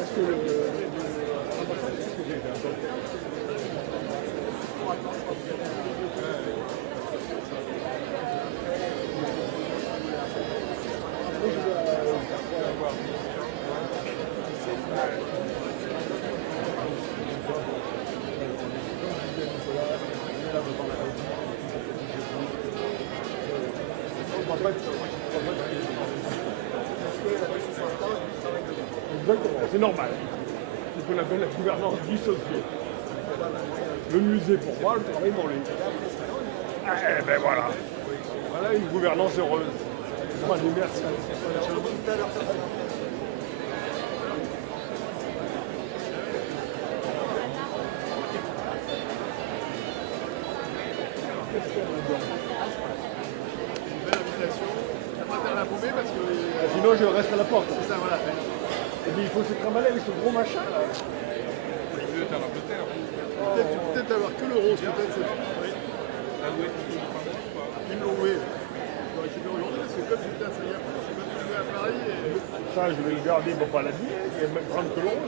Parce que exactement, c'est normal. C'est ce qu'on appelle la gouvernance dissociée. Le musée pour moi, le travail pour lui. Eh ben voilà. Voilà une gouvernance heureuse. Moi, je merci. Sinon, je reste à la porte. C'est ça, voilà. Et puis, il faut se trimballer avec ce gros machin là. Peut-être avoir que le rose, peut-être. Oui. Ils l'ont loué. Je dois récupérer aujourd'hui parce que comme j'étais à Saint-Germain, je suis venu à Paris et. Ça, je vais le garder pour pas l'abîmer. Il va même prendre que le rose, non?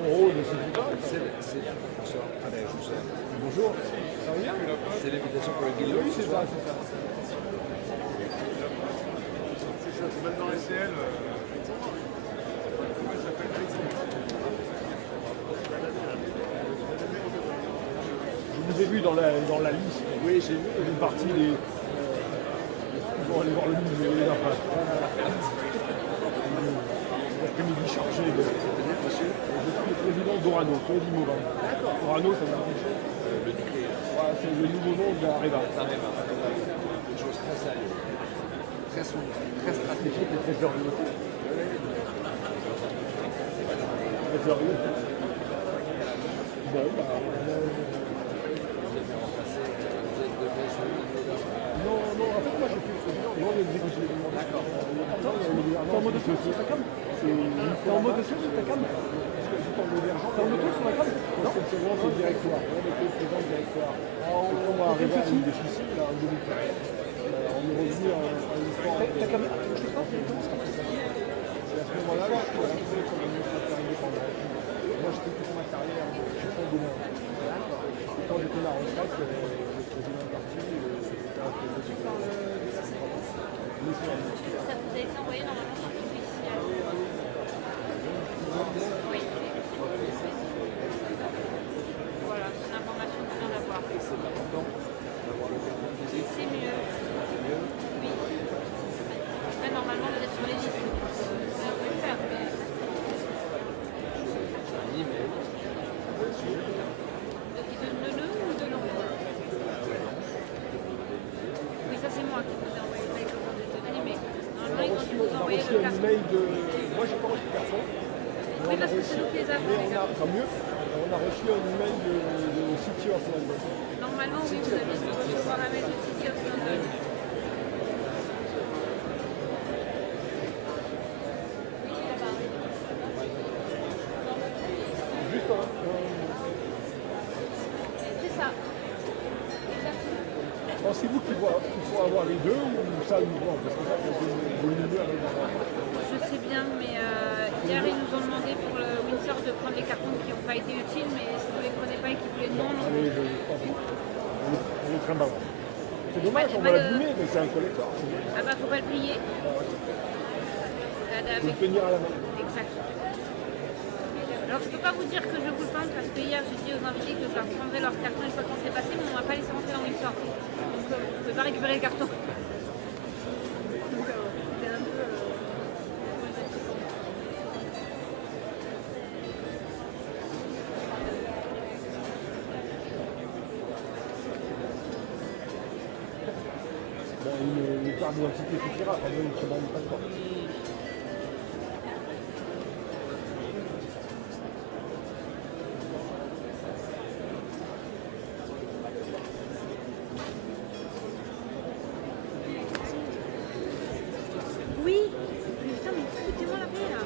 Le rose, c'est du temps. Bonsoir. Allez, je vous sers. Bonjour. Ça va bien? C'est l'invitation pour le guillot. Oui, c'est ça, c'est ça. C'est maintenant SCL. Je vous ai vu dans la liste. Oui, j'ai vu une partie des. Ils vont aller voir le musée, les enfants. L'après-midi chargé de. Je suis le président d'Orano, Claudie Mauvin. Orano, ça veut dire quelque chose? Le nucléaire. Ouais, c'est le nouveau nom de l'Areva. Une chose très sérieuse, très sombre, très stratégique. Très sérieux. Très sérieux. Bon, bah. Non, en fait, moi je suis le président, non, l'exécutif. D'accord. Attends, c'est en mode de sur ta cam. C'est en mode de sur ta cam. C'est en mode sur la cam. Non, c'est le directoire. On était le président du directoire. On va arriver à une déficit, là, en 2015. On est revenu à une forme. Ta caméra, tu ne sais pas, c'est comment ça? Et à ce moment-là, je suis rentré comme administrateur indépendant. Moi, j'étais toute ma carrière, je suis pas de moi. Quand j'étais à la retraite, le président du parti, c'était un peu de ce que ça vous a été envoyé normalement par publicitaire. Oui. Voilà, c'est une information que je viens d'avoir. C'est important d'avoir le document physique. C'est mieux. Oui. Là, normalement, vous êtes sur les listes. Vous pouvez le faire, mais. Un email. De le ou de long? Oui, ça c'est moi qui vous ai envoyé le mail avant de donner, mais normalement ils vont vous envoyer le carton. Moi, j'ai pas reçu de carton. Oui, parce que c'est nous qui les avons. Tant mieux. On a reçu un email de City of London. Normalement, oui, vous avez dû recevoir un mail de City of London. Juste C'est ça. Exactement. pensez-vous qu'il faut avoir les deux ou ça nous vend? Parce que ça, c'est le milieu avec Je sais bien, mais hier ils nous ont demandé pour le Windsor de prendre les cartons qui n'ont pas été utiles, mais si vous ne les prenez pas et qu'ils voulaient non, non. Allez, on les trimballe. C'est dommage, on va l'abîmer, mais c'est un collector. Ah bah faut pas le plier. Faut le tenir à la main. Exact. Alors je peux pas vous dire que je vous le peins parce que hier j'ai dit aux invités que je leur prendrais leur carton une fois qu'on s'est passé, mais on m'a pas laissé rentrer dans Windsor. Donc vous pouvez pas récupérer le carton. Une carte d'identité suffira, pas besoin de se demander pas de quoi. Oui, mais putain, mais foutez-moi la paix là.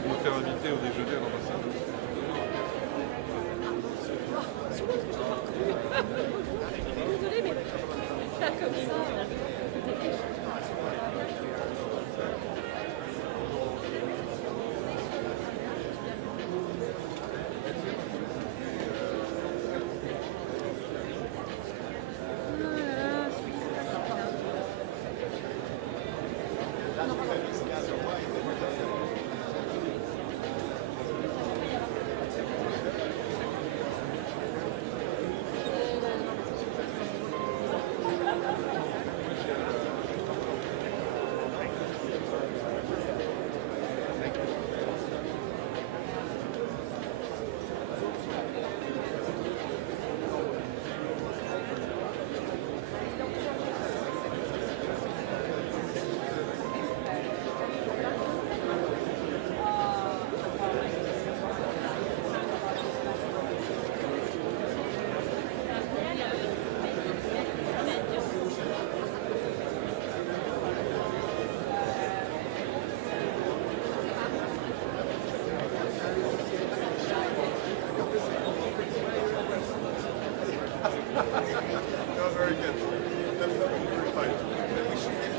de me faire inviter au déjeuner à l'ambassade. Désolée, mais là comme ça. No, very good. That was very fine.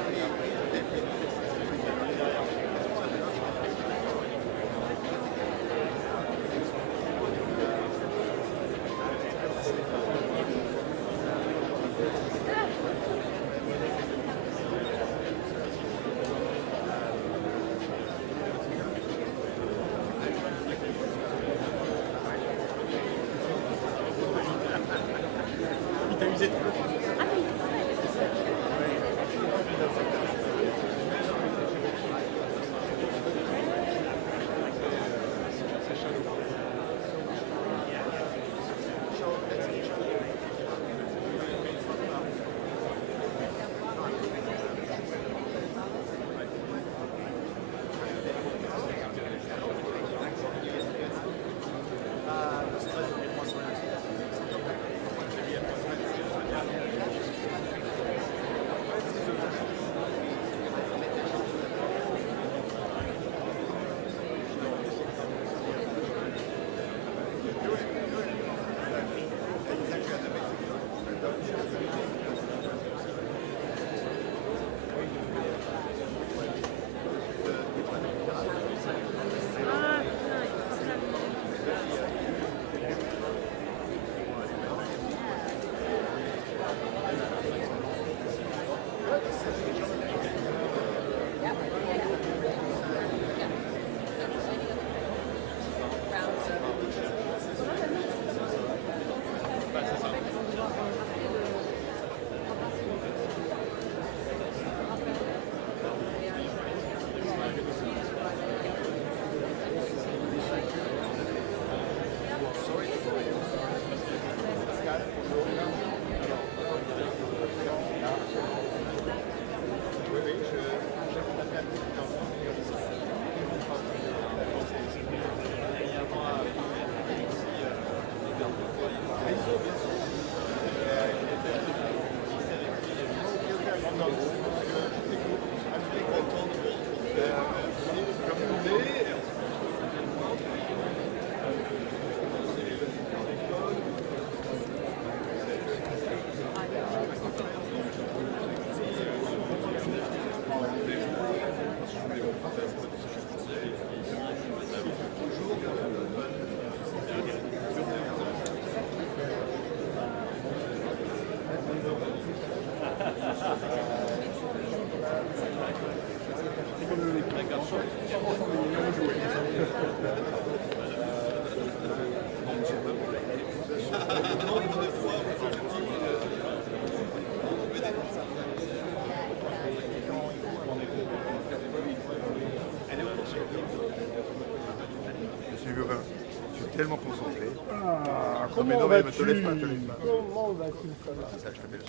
Je suis tellement concentré. Ah, Non, comment mais vas-tu? te lève pas, te lève pas. Comment vas-tu? Ça va. Ça, je t'appelle.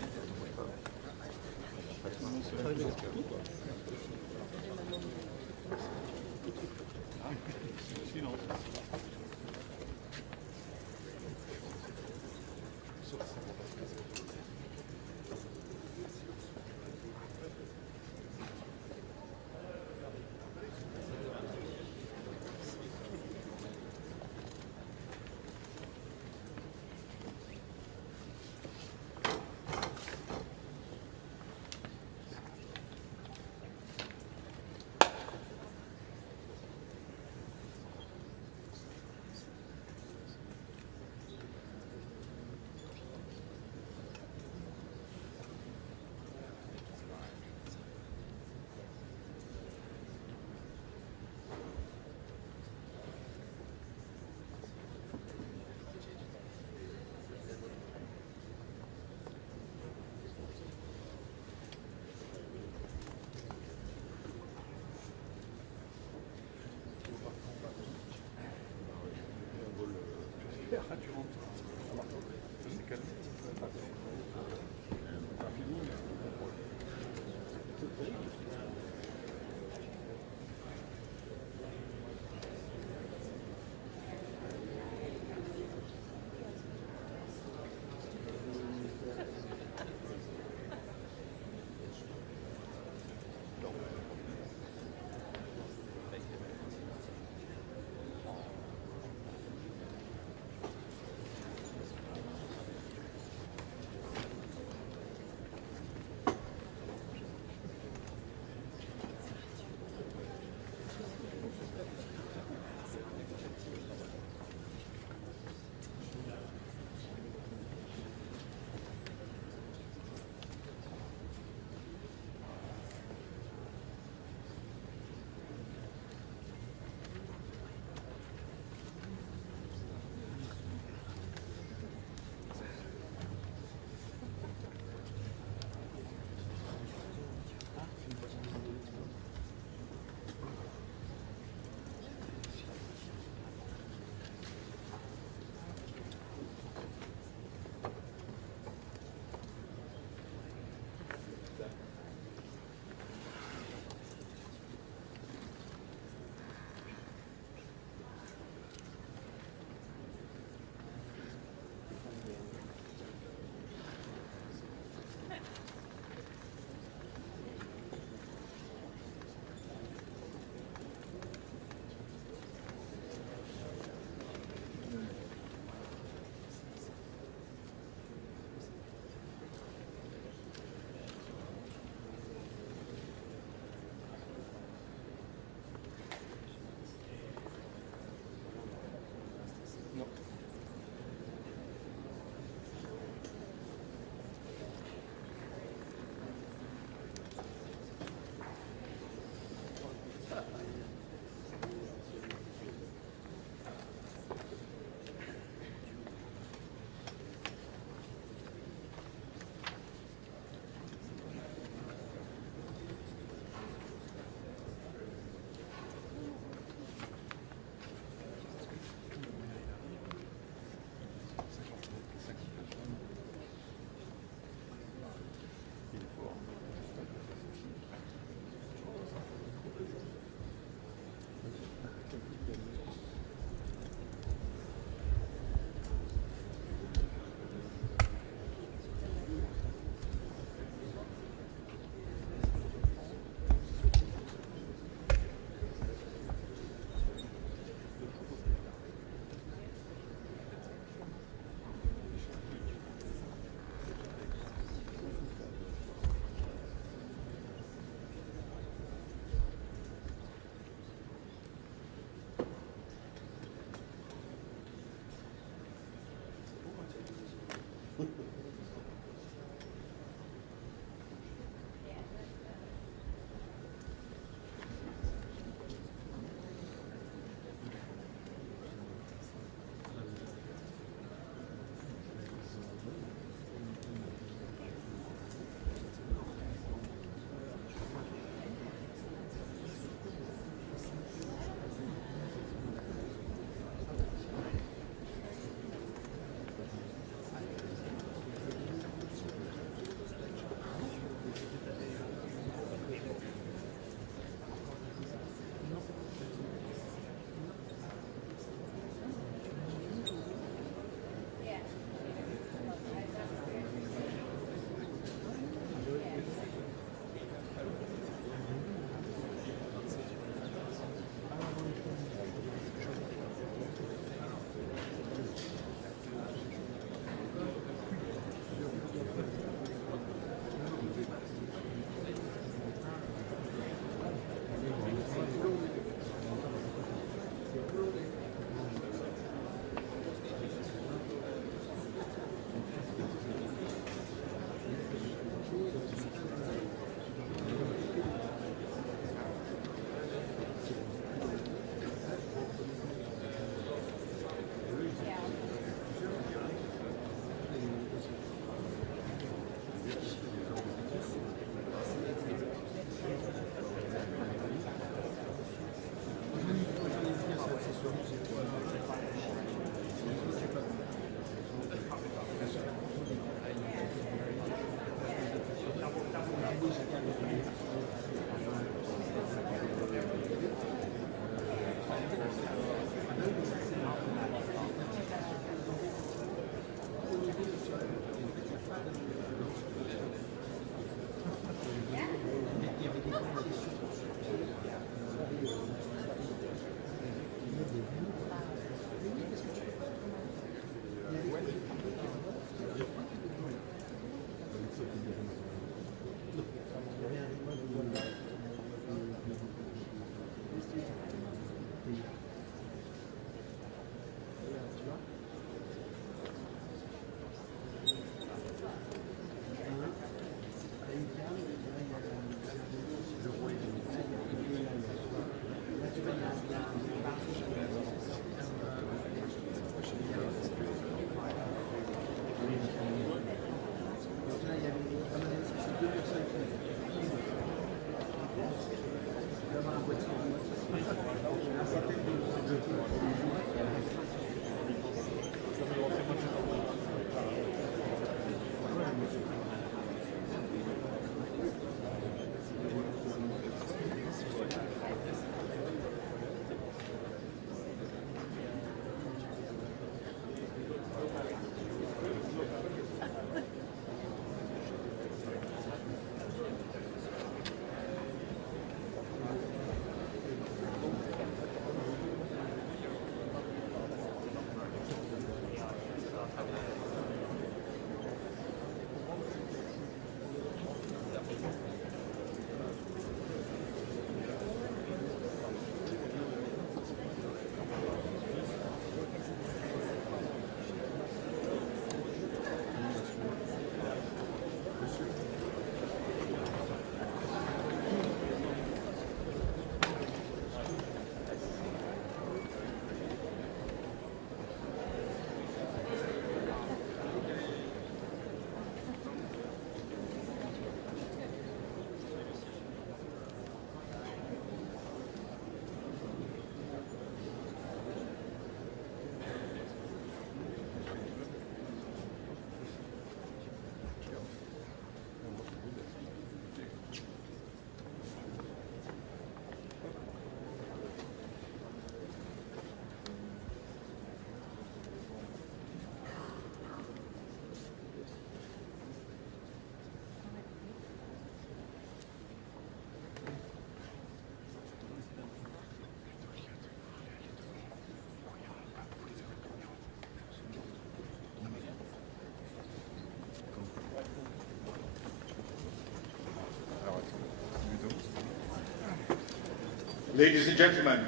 Ladies and gentlemen,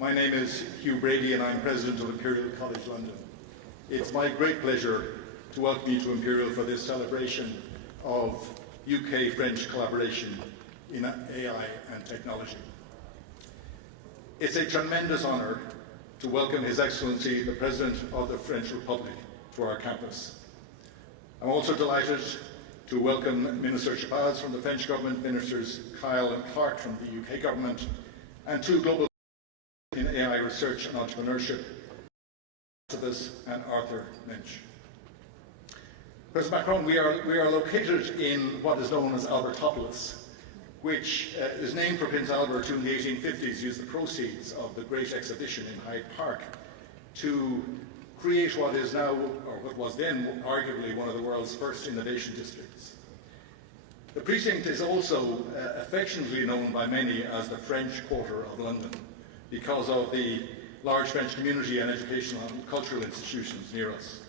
my name is Hugh Brady and I'm President of Imperial College London. It's my great pleasure to welcome you to Imperial for this celebration of UK-French collaboration in AI and technology. It's a tremendous honour to welcome His Excellency the President of the French Republic to our campus. I'm also delighted to welcome Minister Shabazz from the French Government, Ministers Kyle and Clark from the UK Government, and two global in AI research and entrepreneurship, Elizabeth and Arthur Lynch. President Macron, we are located in what is known as Albertopolis, which is named for Prince Albert, who in the 1850s used the proceeds of the Great Exhibition in Hyde Park to create what is now, or what was then arguably one of the world's first innovation districts. The precinct is also affectionately known by many as the French Quarter of London because of the large French community and educational and cultural institutions near us.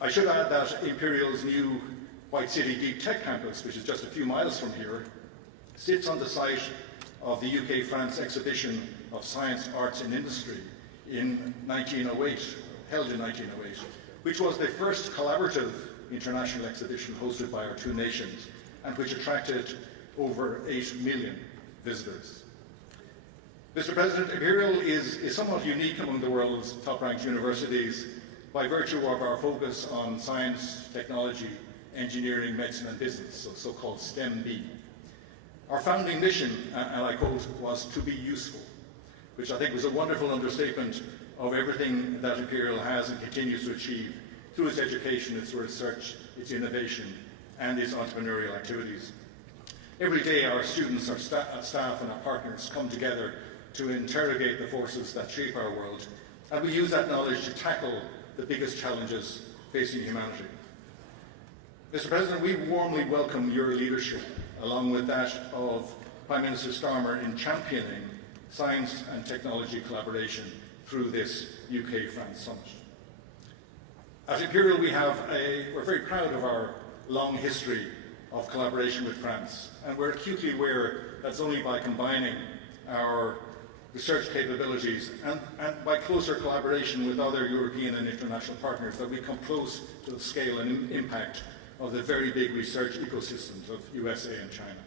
I should add that Imperial's new White City Deep Tech campus, which is just a few miles from here, sits on the site of the UK-France Exhibition of Science, Arts and Industry in 1908, held in 1908, which was the first collaborative international exhibition hosted by our two nations and which attracted over 8 million visitors. Mr. President, Imperial is somewhat unique among the world's top-ranked universities by virtue of our focus on science, technology, engineering, medicine and business, so-called STEM-B. Our founding mission, and I quote, was to be useful, which I think was a wonderful understatement of everything that Imperial has and continues to achieve through its education, its research, its innovation, and its entrepreneurial activities. Every day our students, our staff and our partners come together to interrogate the forces that shape our world, and we use that knowledge to tackle the biggest challenges facing humanity. Mr. President, we warmly welcome your leadership, along with that of Prime Minister Starmer, in championing science and technology collaboration through this UK-France summit. At Imperial, we're very proud of our long history of collaboration with France, and we're acutely aware that it's only by combining our research capabilities and by closer collaboration with other European and international partners that we come close to the scale and impact of the very big research ecosystems of USA and China.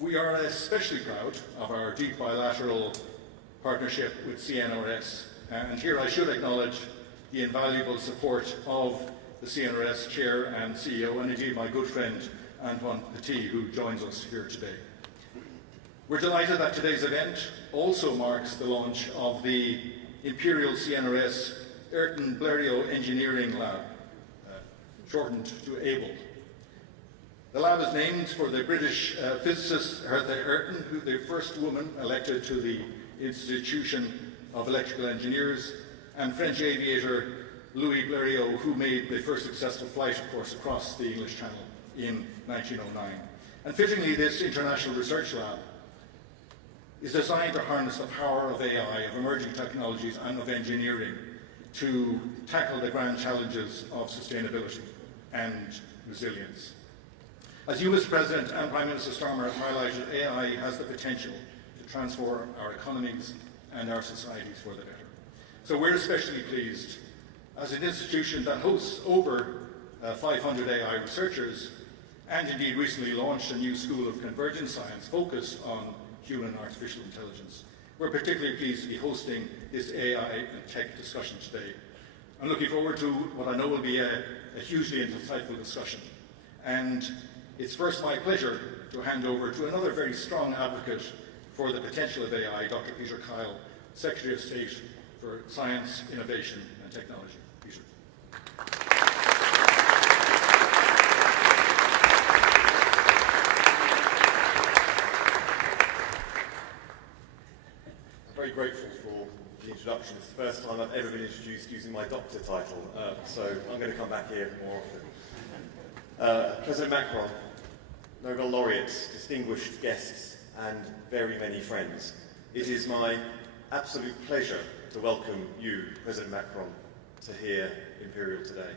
We are especially proud of our deep bilateral partnership with CNRS, and here I should acknowledge the invaluable support of the CNRS Chair and CEO, and indeed my good friend Antoine Petit, who joins us here today. We're delighted that today's event also marks the launch of the Imperial CNRS Ayrton Blériot Engineering Lab, shortened to ABLE. The lab is named for the British physicist Hertha Ayrton, who the first woman elected to the Institution of Electrical Engineers, and French aviator Louis Blériot, who made the first successful flight, of course, across the English Channel in 1909. And fittingly, this international research lab is designed to harness the power of AI, of emerging technologies and of engineering to tackle the grand challenges of sustainability and resilience. As you, Mr. President, and Prime Minister Starmer have highlighted, AI has the potential to transform our economies and our societies for the better. So we're especially pleased, as an institution that hosts over 500 AI researchers, and indeed recently launched a new school of convergent science focused on human and artificial intelligence. We're particularly pleased to be hosting this AI and tech discussion today. I'm looking forward to what I know will be a hugely insightful discussion. And it's first my pleasure to hand over to another very strong advocate for the potential of AI, Dr. Peter Kyle, Secretary of State for Science, Innovation and Technology. Peter. I'm very grateful for the introduction. It's the first time I've ever been introduced using my doctor title, so I'm going to come back here more often. President Macron, Nobel laureates, distinguished guests, and very many friends, it is my absolute pleasure to welcome you, President Macron, to here Imperial today.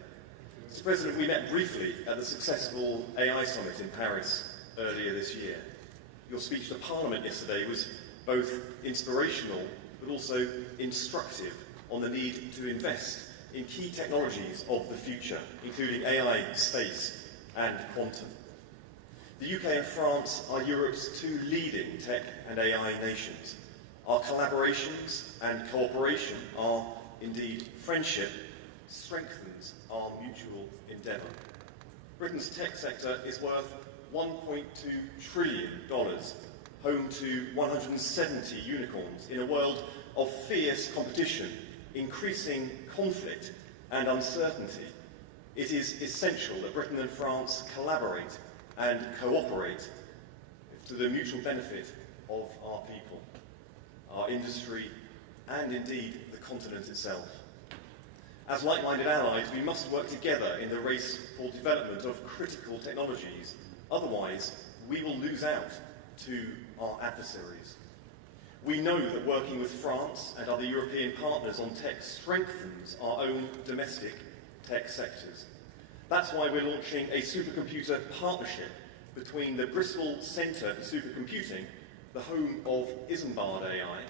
Mr. President, we met briefly at the successful AI Summit in Paris earlier this year. Your speech to Parliament yesterday was both inspirational but also instructive on the need to invest in key technologies of the future, including AI, space and quantum. The UK and France are Europe's two leading tech and AI nations. Our collaborations and cooperation, our indeed friendship, strengthens our mutual endeavour. Britain's tech sector is worth $1.2 trillion, home to 170 unicorns in a world of fierce competition, increasing conflict and uncertainty. It is essential that Britain and France collaborate and cooperate to the mutual benefit of our people, our industry, and indeed the continent itself. As like-minded allies, we must work together in the race for development of critical technologies. Otherwise, we will lose out to our adversaries. We know that working with France and other European partners on tech strengthens our own domestic tech sectors. That's why we're launching a supercomputer partnership between the Bristol Centre for Supercomputing, the home of Isambard AI,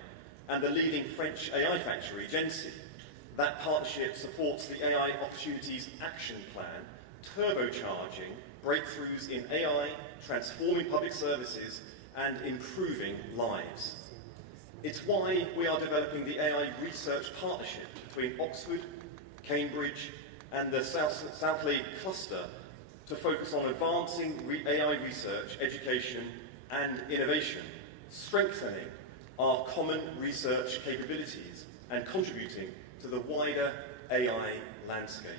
and the leading French AI factory, Gency. That partnership supports the AI Opportunities Action Plan, turbocharging breakthroughs in AI, transforming public services, and improving lives. It's why we are developing the AI Research Partnership between Oxford, Cambridge, and the South League cluster to focus on advancing AI research, education, and innovation, strengthening our common research capabilities, and contributing to the wider AI landscape.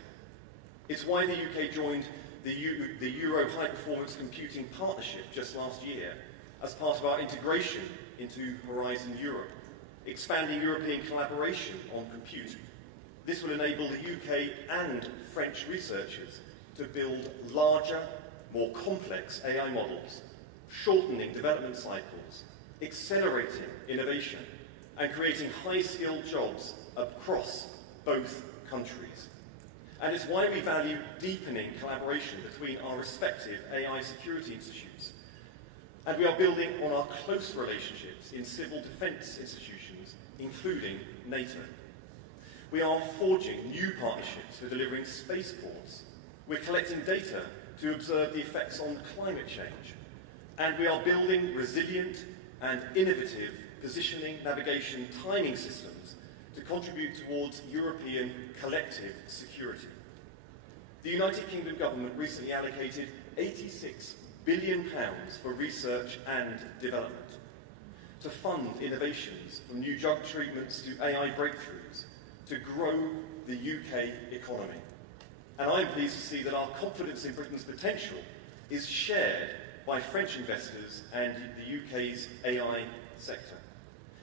It's why the UK joined the Euro High Performance Computing Partnership just last year as part of our integration into Horizon Europe, expanding European collaboration on compute. This will enable the UK and French researchers to build larger, more complex AI models, shortening development cycles, accelerating innovation, and creating high-skilled jobs across both countries. And it's why we value deepening collaboration between our respective AI security institutes. And we are building on our close relationships in civil defence institutions, including NATO. We are forging new partnerships for delivering spaceports. We're collecting data to observe the effects on climate change. And we are building resilient and innovative positioning, navigation, timing systems to contribute towards European collective security. The United Kingdom government recently allocated £86 billion for research and development to fund innovations from new drug treatments to AI breakthroughs to grow the UK economy. And I'm pleased to see that our confidence in Britain's potential is shared by French investors and the UK's AI sector.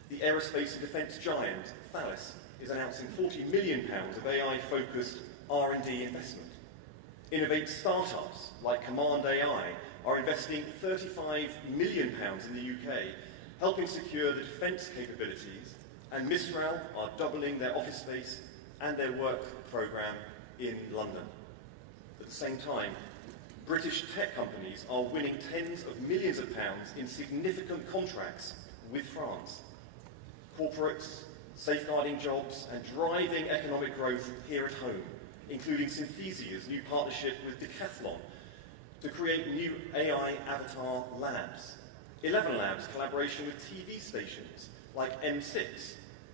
The aerospace and defence giant Thales is announcing £40 million of AI-focused R&D investment. Innovate startups like Command AI are investing £35 million in the UK, helping secure the defence capabilities, and Mistral are doubling their office space and their work programme in London. At the same time, British tech companies are winning tens of millions of pounds in significant contracts with France. Corporates, safeguarding jobs and driving economic growth here at home, including Synthesia's new partnership with Decathlon to create new AI avatar labs. 11 Labs collaboration with TV stations like M6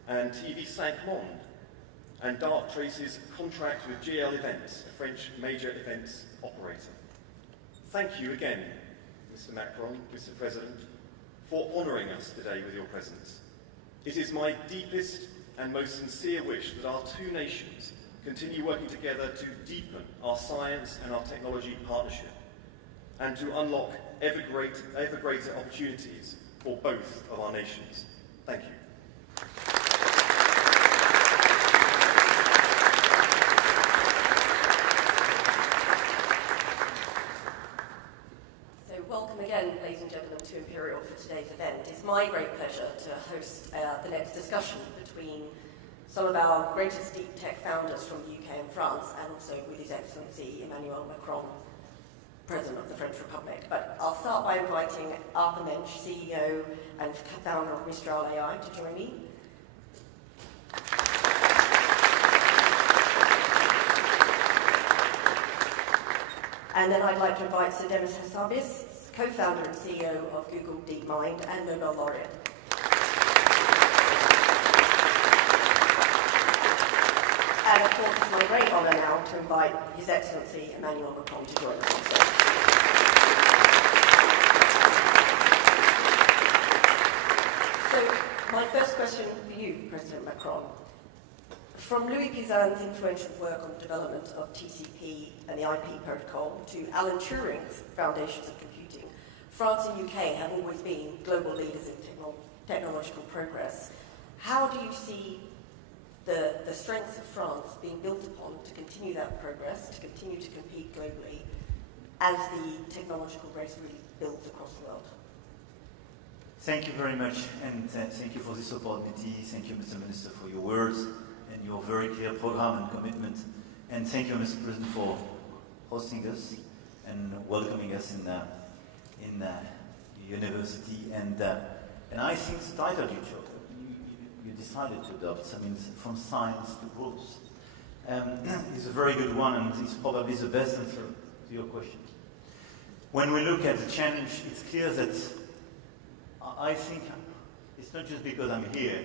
and TV 5 Monde, and Darktrace's contract with GL Events, a French major events operator. Thank you again, Mr. Macron, Mr. President, for honouring us today with your presence. It is my deepest and most sincere wish that our two nations continue working together to deepen our science and our technology partnership and to unlock ever greater opportunities for both of our nations. Thank you. Welcome again, ladies and gentlemen, to Imperial for today's event. It's my great pleasure to host the next discussion between some of our greatest deep tech founders from the UK and France, and also with His Excellency Emmanuel Macron. President of the French Republic. But I'll start by inviting Arthur Mensch, CEO and founder of Mistral AI, to join me. And then I'd like to invite Sir Demis Hassabis, co-founder and CEO of Google DeepMind and Nobel laureate. And of course, it's my great honour now to invite His Excellency Emmanuel Macron to join us on stage. So, my first question for you, President Macron. From Louis Pisan's influential work on the development of TCP and the IP protocol to Alan Turing's foundations of computing, France and UK have always been global leaders in technological progress. How do you see the strengths of France being built upon to continue that progress, to continue to compete globally as the technological race really builds across the world? Thank you very much, and thank you for this opportunity. Thank you, Mr. Minister, for your words and your very clear program and commitment. And thank you, Mr. President, for hosting us and welcoming us in the university. And I think the title you decided to adopt, I mean, from science to growth, is a very good one, and it's probably the best answer to your question. When we look at the challenge, it's clear that I think it's not just because I'm here,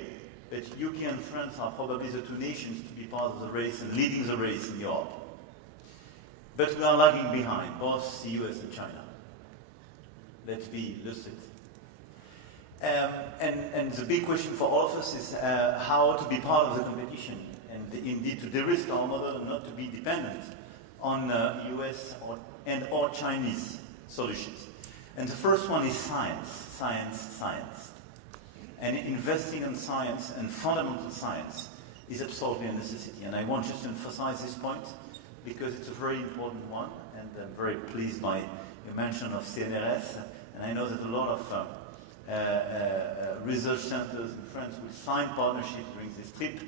but UK and France are probably the two nations to be part of the race and leading the race in Europe. But we are lagging behind, both the US and China. Let's be lucid. And the big question for all of us is how to be part of the competition and indeed to de-risk our model and not to be dependent on US or Chinese solutions. And the first one is science, science, science. And investing in science and fundamental science is absolutely a necessity. And I want just to emphasize this point because it's a very important one, and I'm very pleased by your mention of CNRS. And I know that a lot of research centers in France will sign partnerships during this trip,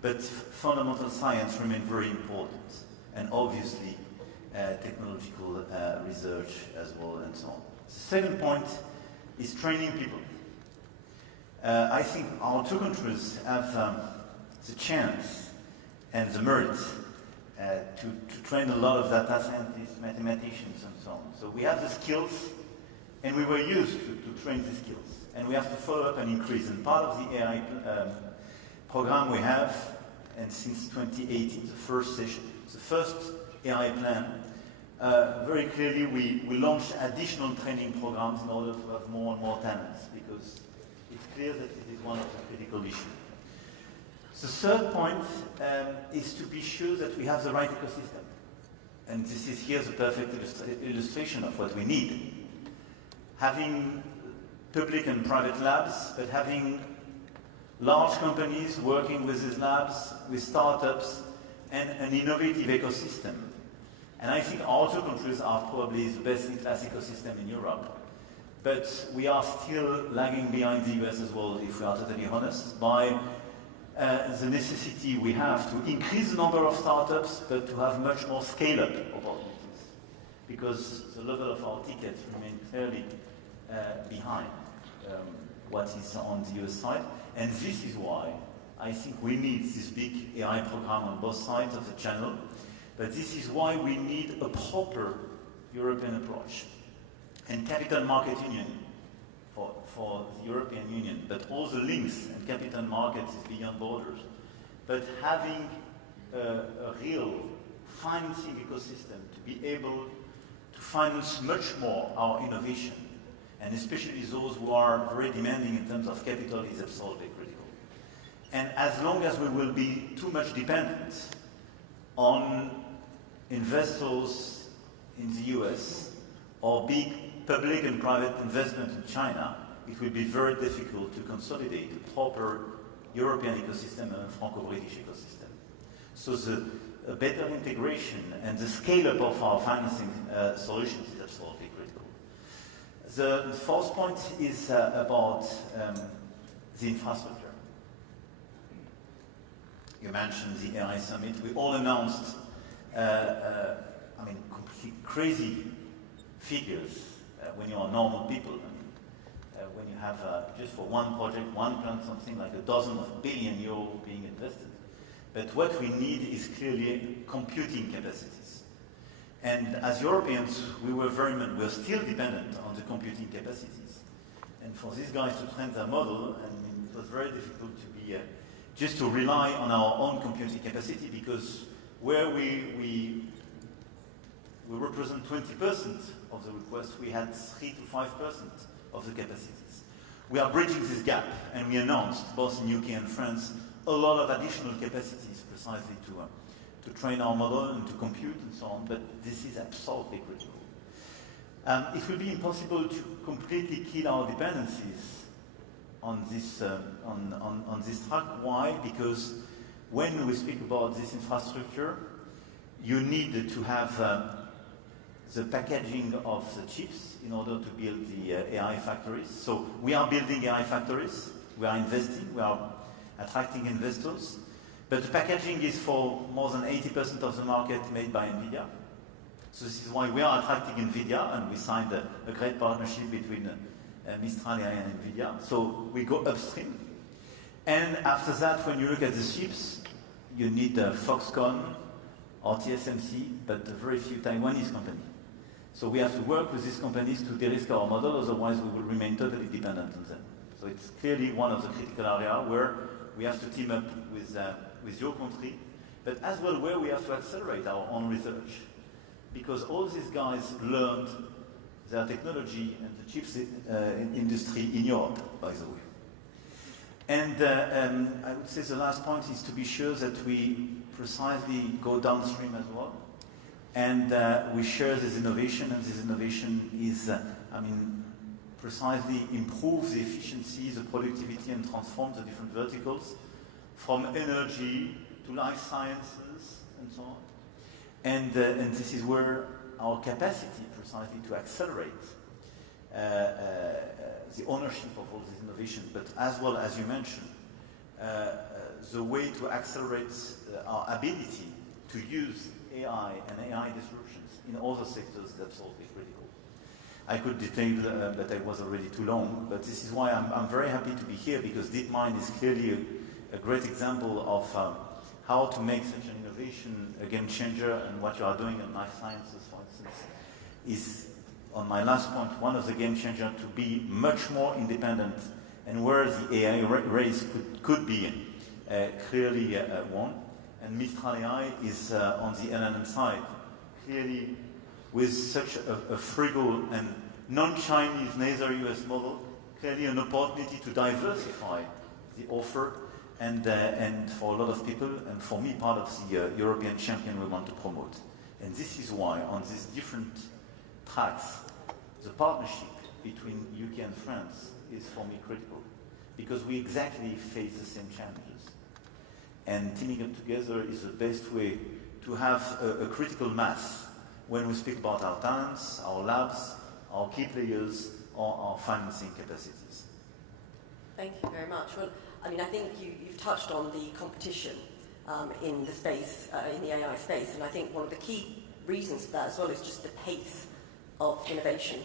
but fundamental science remains very important, and obviously technological research as well, and so on. The second point is training people. I think our two countries have the chance and the merit to train a lot of data scientists, mathematicians, and so on. So we have the skills, and we were used to train these skills. And we have to follow up and increase. And part of the AI program we have, and since 2018, the first session, the first AI plan, very clearly we launched additional training programs in order to have more and more talents, because it's clear that it is one of the critical issues. The third point is to be sure that we have the right ecosystem. And this is here the perfect illustration of what we need. Having public and private labs, but having large companies working with these labs, with startups, and an innovative ecosystem. And I think our two countries are probably the best-in-class ecosystem in Europe. But we are still lagging behind the US as well, if we are totally honest, by the necessity we have to increase the number of startups, but to have much more scale-up opportunities. Because the level of our tickets remain clearly behind what is on the US side. And this is why I think we need this big AI program on both sides of the channel. But this is why we need a proper European approach. And capital market union for the European Union, but all the links and capital markets is beyond borders. But having a real financing ecosystem to be able to finance much more our innovation, and especially those who are very demanding in terms of capital, is absolutely critical. And as long as we will be too much dependent on investors in the US or big public and private investment in China, it will be very difficult to consolidate a proper European ecosystem and a Franco-British ecosystem. So the better integration and the scale-up of our financing solutions is absolutely critical. The fourth point is about the infrastructure. You mentioned the AI summit. We all announced, completely crazy figures when you are normal people. When you have, just for one project, one plant, something like a dozen of billion euros being invested. But what we need is clearly computing capacities. And as Europeans, we're still dependent on the computing capacities. And for these guys to train their model, and it was very difficult to be, just to rely on our own computing capacity, because where we represent 20% of the requests, we had 3 to 5% of the capacities. We are bridging this gap, and we announced, both in UK and France, a lot of additional capacities precisely to train our model and to compute and so on, but this is absolutely critical. It will be impossible to completely kill our dependencies on this track. Why? Because when we speak about this infrastructure, you need to have the packaging of the chips in order to build the AI factories. So we are building AI factories, we are investing, we are attracting investors, but the packaging is for more than 80% of the market made by NVIDIA. So this is why we are attracting NVIDIA, and we signed a great partnership between Mistral AI and NVIDIA. So we go upstream. And after that, when you look at the chips, you need Foxconn or TSMC, but very few Taiwanese companies. So we have to work with these companies to de-risk our model, otherwise we will remain totally dependent on them. So it's clearly one of the critical areas where we have to team up with your country, but as well where we have to accelerate our own research. Because all these guys learned their technology and the chips industry in Europe, by the way. And I would say the last point is to be sure that we precisely go downstream as well. And we share this innovation, and this innovation is, precisely improve the efficiency, the productivity, and transform the different verticals from energy to life sciences and so on. And this is where our capacity precisely to accelerate the ownership of all this innovation, but as well as you mentioned, the way to accelerate our ability to use AI and AI disruptions in other sectors is absolutely critical. I could detail, but I was already too long, but this is why I'm very happy to be here, because DeepMind is clearly a great example of how to make such an innovation a game changer, and what you are doing in life sciences, for instance, is, on my last point, one of the game changers to be much more independent, and where the AI race could be clearly one. And Mistral AI is on the LLM side, clearly with such a frugal and non-Chinese, neither US model, clearly an opportunity to diversify the offer, and for a lot of people, and for me, part of the European champion we want to promote. And this is why, on these different tracks, the partnership between UK and France is for me critical, because we exactly face the same challenges. And teaming up together is the best way to have a critical mass when we speak about our talents, our labs, our key players, or our financing capacities. Thank you very much. Well, I think you've touched on the competition in the space, in the AI space, and I think one of the key reasons for that as well is just the pace of innovation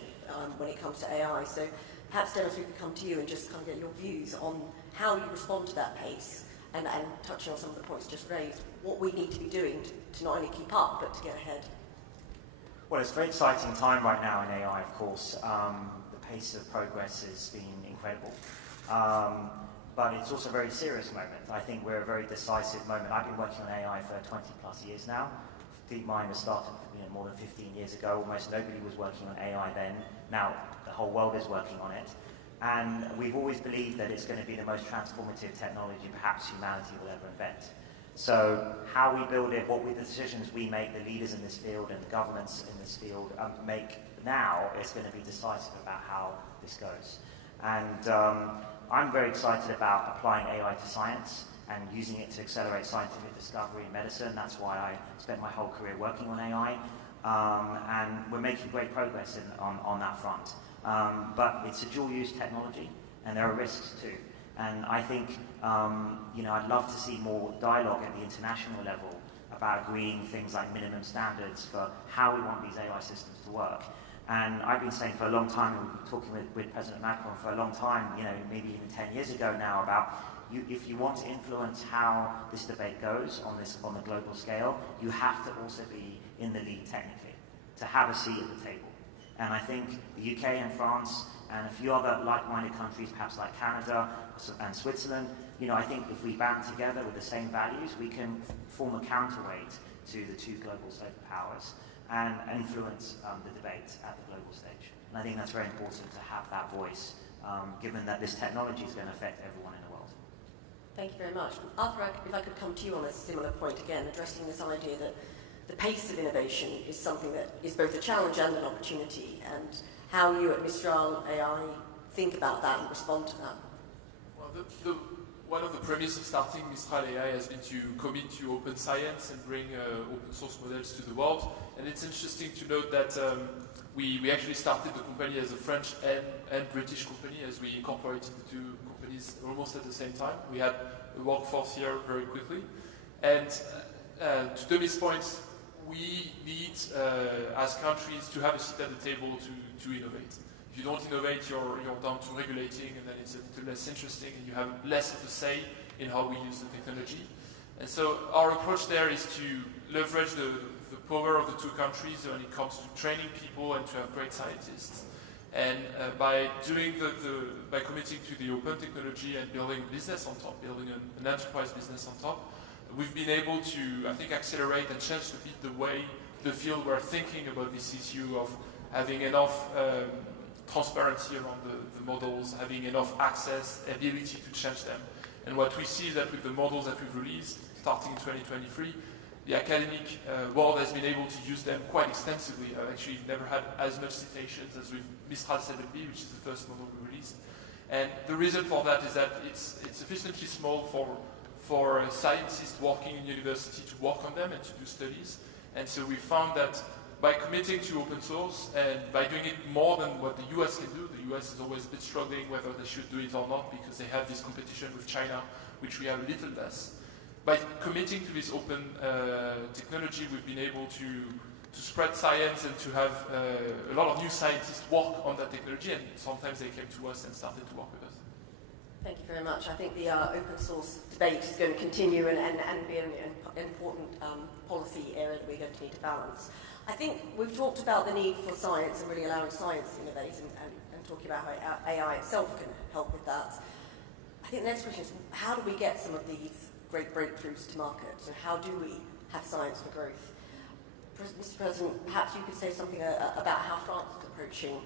when it comes to AI. So perhaps, Dennis, we could come to you and just kind of get your views on how you respond to that pace, and touching on some of the points just raised, what we need to be doing to not only keep up, but to get ahead. Well, it's a very exciting time right now in AI, of course. The pace of progress has been incredible. But it's also a very serious moment. I think we're a very decisive moment. I've been working on AI for 20 plus years now. DeepMind was started more than 15 years ago. Almost nobody was working on AI then. Now the whole world is working on it. And we've always believed that it's going to be the most transformative technology perhaps humanity will ever invent. So how we build it, what the decisions we make, the leaders in this field and the governments in this field make now is going to be decisive about how this goes. And I'm very excited about applying AI to science and using it to accelerate scientific discovery in medicine. That's why I spent my whole career working on AI. And we're making great progress on that front. But it's a dual-use technology, and there are risks too. And I think, I'd love to see more dialogue at the international level about agreeing things like minimum standards for how we want these AI systems to work. And I've been saying for a long time, and talking with President Macron for a long time, maybe even 10 years ago now, about if you want to influence how this debate goes on the global scale, you have to also be in the lead technically, to have a seat at the table. And I think the UK and France and a few other like-minded countries, perhaps like Canada and Switzerland, I think if we band together with the same values, we can form a counterweight to the two global superpowers and influence the debate at the global stage. And I think that's very important to have that voice, given that this technology is going to affect everyone in the world. Thank you very much. Arthur, if I could come to you on a similar point again, addressing this idea that the pace of innovation is something that is both a challenge and an opportunity, and how you at Mistral AI think about that and respond to that. Well, one of the premises of starting Mistral AI has been to commit to open science and bring open source models to the world. And it's interesting to note that we actually started the company as a French and British company, as we incorporated the two companies almost at the same time. We had a workforce here very quickly. And to Demi's point, we need, as countries, to have a seat at the table to innovate. If you don't innovate, you're down to regulating, and then it's a little less interesting, and you have less of a say in how we use the technology. And so our approach there is to leverage the power of the two countries when it comes to training people and to have great scientists. And by committing to the open technology and building a business on top, building an enterprise business on top, we've been able to, I think, accelerate and change a bit the way the field were thinking about this issue of having enough transparency around the models, having enough access, ability to change them. And what we see is that with the models that we've released, starting in 2023, the academic world has been able to use them quite extensively. Actually, never had as much citations as with Mistral 7B, which is the first model we released. And the reason for that is that it's sufficiently small for scientists working in university to work on them and to do studies. And so we found that by committing to open source and by doing it more than what the US can do, the US is always a bit struggling whether they should do it or not because they have this competition with China, which we have a little less. By committing to this open technology, we've been able to spread science and to have a lot of new scientists work on that technology, and sometimes they came to us and started to work with us. Thank you very much. I think the open source debate is going to continue and be an important policy area that we're going to need to balance. I think we've talked about the need for science and really allowing science to innovate and talking about how AI itself can help with that. I think the next question is, how do we get some of these great breakthroughs to market? So how do we have science for growth? Mr. President, perhaps you could say something about how France is approaching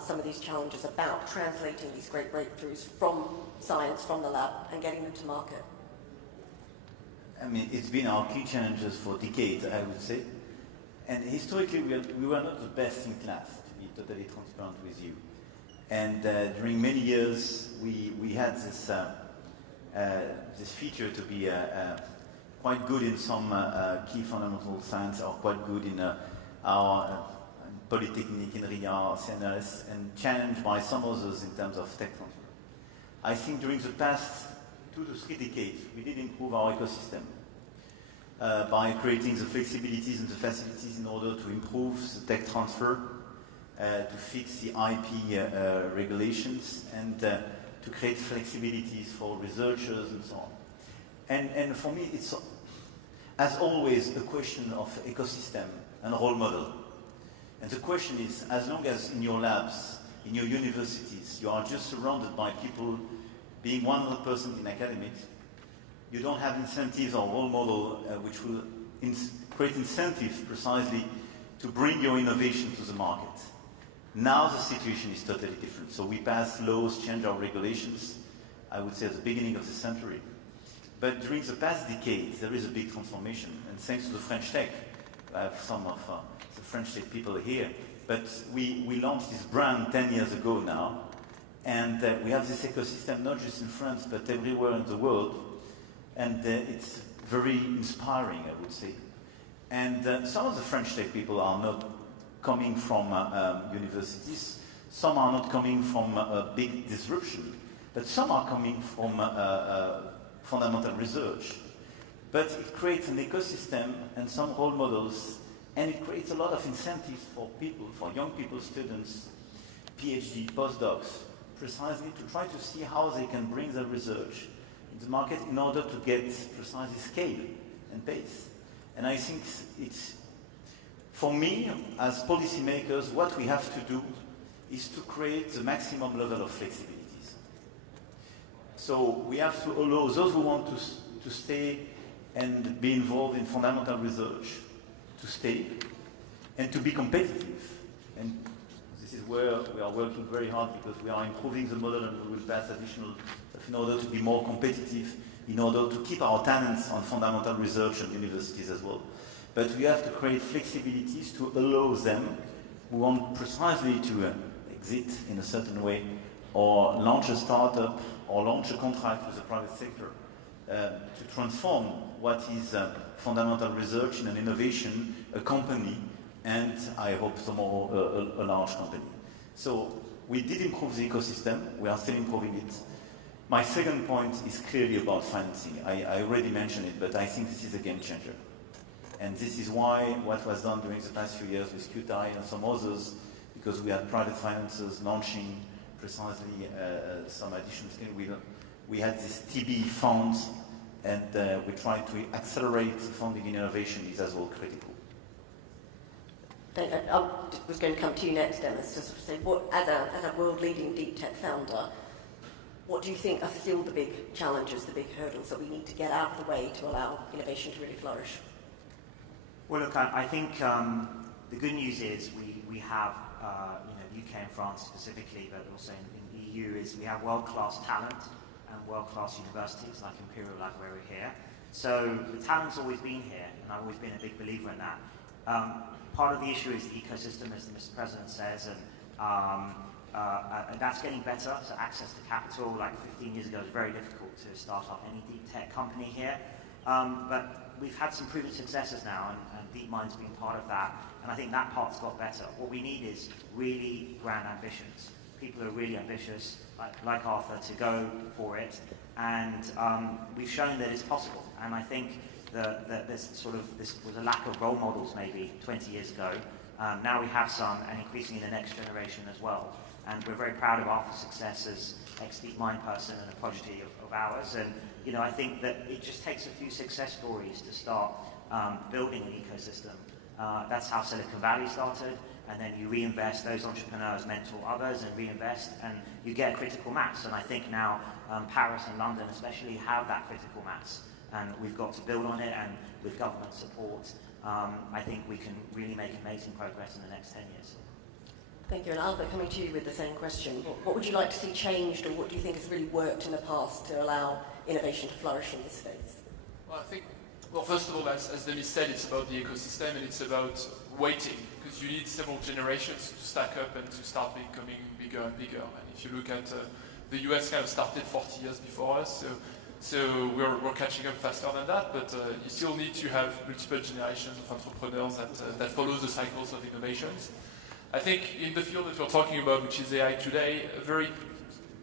some of these challenges about translating these great breakthroughs from science, from the lab, and getting them to market. I mean, it's been our key challenges for decades, I would say. And historically, we were not the best in class, to be totally transparent with you. And during many years, we had this feature to be quite good in some key fundamental science, or quite good in our Polytechnique in Riyadh, CNRS, and challenged by some others in terms of tech transfer. I think during the past 2 to 3 decades, we did improve our ecosystem by creating the flexibilities and the facilities in order to improve the tech transfer, to fix the IP regulations, and to create flexibilities for researchers and so on. And for me, it's, as always, a question of ecosystem and role model. And the question is, as long as in your labs, in your universities, you are just surrounded by people being 100% in academics, you don't have incentives or role model which will create incentives precisely to bring your innovation to the market. Now the situation is totally different. So we pass laws, change our regulations, I would say at the beginning of the century. But during the past decades, there is a big transformation. And thanks to the French tech, I have some of the French tech people here, but we launched this brand 10 years ago now. And we have this ecosystem not just in France, but everywhere in the world. And it's very inspiring, I would say. And some of the French tech people are not coming from universities. Some are not coming from a big disruption, but some are coming from fundamental research. But it creates an ecosystem and some role models And it creates a lot of incentives for people, for young people, students, PhD, postdocs, precisely to try to see how they can bring their research in the market in order to get precisely scale and pace. And I think it's, for me, as policymakers, what we have to do is to create the maximum level of flexibilities. So we have to allow those who want to stay and be involved in fundamental research to stay and to be competitive. And this is where we are working very hard because we are improving the model and we will pass additional stuff in order to be more competitive, in order to keep our talents on fundamental research and universities as well. But we have to create flexibilities to allow them who want precisely to exit in a certain way or launch a startup or launch a contract with the private sector to transform what is fundamental research in an innovation, a company, and I hope tomorrow a large company. So we did improve the ecosystem, we are still improving it. My second point is clearly about financing. I already mentioned it, but I think this is a game changer. And this is why what was done during the past few years with QTI and some others, because we had private financiers launching precisely some additional things. We had this TB funds, and we tried to accelerate funding in innovation is as well critical. I was going to come to you next, Dennis, just to say, as a world-leading deep tech founder, what do you think are still the big challenges, the big hurdles that we need to get out of the way to allow innovation to really flourish? Well, look, I think the good news is we have, UK and France specifically, but also in the EU, is we have world-class talent and world-class universities like Imperial Lab where we're here. So the talent's always been here, and I've always been a big believer in that. Part of the issue is the ecosystem, as Mr. President says, and that's getting better. So access to capital, like 15 years ago, was very difficult to start up any deep tech company here. But we've had some proven successes now, and DeepMind's been part of that. And I think that part's got better. What we need is really grand ambitions. People are really ambitious, like Arthur, to go for it. And we've shown that it's possible. And I think that this was a lack of role models maybe 20 years ago. Now we have some, and increasingly the next generation as well. And we're very proud of Arthur's success as ex-DeepMind person and a prodigy of ours. And I think that it just takes a few success stories to start building an ecosystem. That's how Silicon Valley started, and then you reinvest, those entrepreneurs mentor others and reinvest, and you get critical mass. And I think now Paris and London especially have that critical mass, and we've got to build on it, and with government support, I think we can really make amazing progress in the next 10 years. Thank you. And Albert, coming to you with the same question, what would you like to see changed, or what do you think has really worked in the past to allow innovation to flourish in this space? Well, I think, first of all, as Demis said, it's about the ecosystem and it's about waiting, because you need several generations to stack up and to start becoming bigger and bigger. And if you look at the US kind of started 40 years before us, so we're catching up faster than that, but you still need to have multiple generations of entrepreneurs that follow the cycles of innovations. I think in the field that we're talking about, which is AI today, a very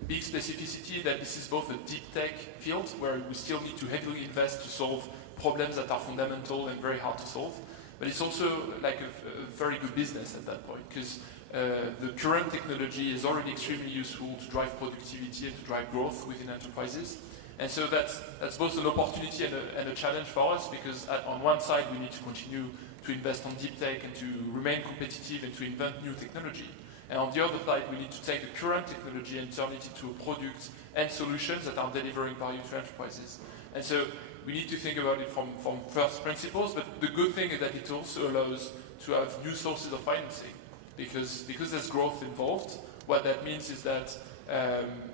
big specificity that this is both a deep tech field where we still need to heavily invest to solve problems that are fundamental and very hard to solve, but it's also like a very good business at that point, because the current technology is already extremely useful to drive productivity and to drive growth within enterprises. And so that's both an opportunity and a challenge for us, because on one side we need to continue to invest on deep tech and to remain competitive and to invent new technology. And on the other side, we need to take the current technology and turn it into a product and solutions that are delivering value to enterprises. And so we need to think about it from first principles, but the good thing is that it also allows to have new sources of financing, because there's growth involved. What that means is that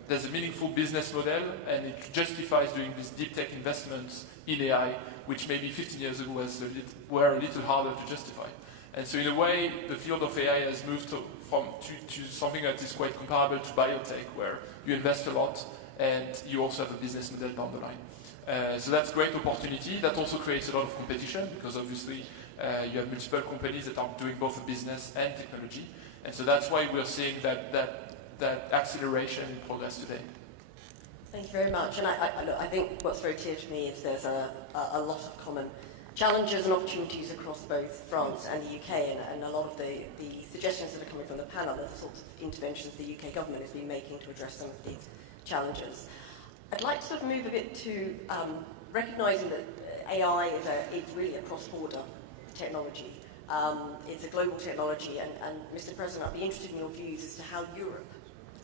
there's a meaningful business model, and it justifies doing these deep tech investments in AI, which maybe 15 years ago were a little harder to justify. And so in a way, the field of AI has moved to something that is quite comparable to biotech, where you invest a lot and you also have a business model down the line. So that's a great opportunity. That also creates a lot of competition, because obviously you have multiple companies that are doing both a business and technology. And so that's why we're seeing that acceleration in progress today. Thank you very much. And I think what's very clear to me is there's a lot of common challenges and opportunities across both France and the UK, and a lot of the suggestions that are coming from the panel are the sorts of interventions the UK government has been making to address some of these challenges. I'd like to sort of move a bit to recognising that AI is really a cross-border technology. It's a global technology, and Mr. President, I'd be interested in your views as to how Europe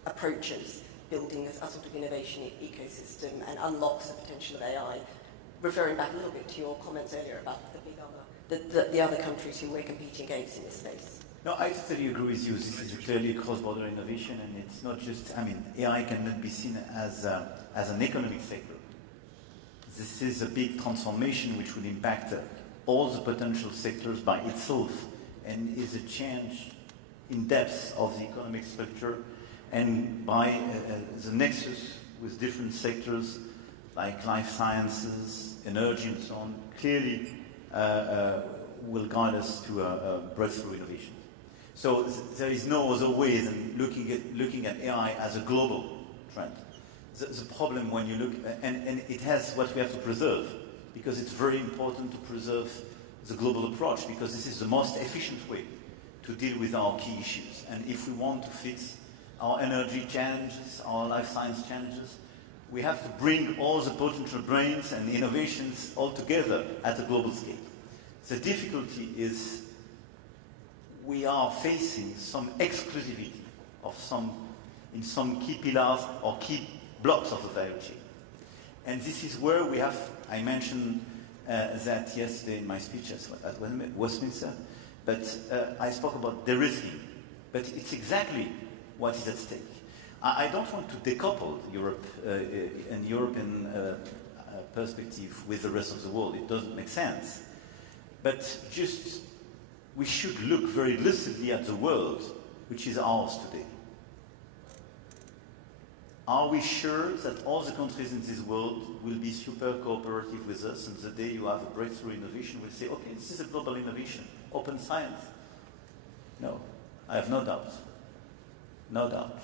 approaches building a sort of innovation ecosystem and unlocks the potential of AI, referring back a little bit to your comments earlier about the other countries who we're competing against in this space. No, I totally agree with you. This is clearly a cross-border innovation, and it's not just, I mean, AI cannot be seen as an economic sector. This is a big transformation which will impact all the potential sectors by itself, and is a change in depth of the economic structure, and by the nexus with different sectors like life sciences, energy and so on, clearly will guide us to a breakthrough innovation. So there is no other way than looking at AI as a global trend. The problem when you look, and it has what we have to preserve, because it's very important to preserve the global approach, because this is the most efficient way to deal with our key issues. And if we want to fix our energy challenges, our life science challenges, we have to bring all the potential brains and innovations all together at a global scale. The difficulty is we are facing some exclusivity of in some key pillars or key blocks of the value chain. And this is where we have, I mentioned that yesterday in my speech at Westminster, but I spoke about de-risking, but it's exactly what is at stake. I don't want to decouple Europe and European perspective with the rest of the world. It doesn't make sense. But just, we should look very lucidly at the world which is ours today. Are we sure that all the countries in this world will be super cooperative with us, and the day you have a breakthrough innovation, we'll say, okay, this is a global innovation, open science? No, I have no doubt. No doubt.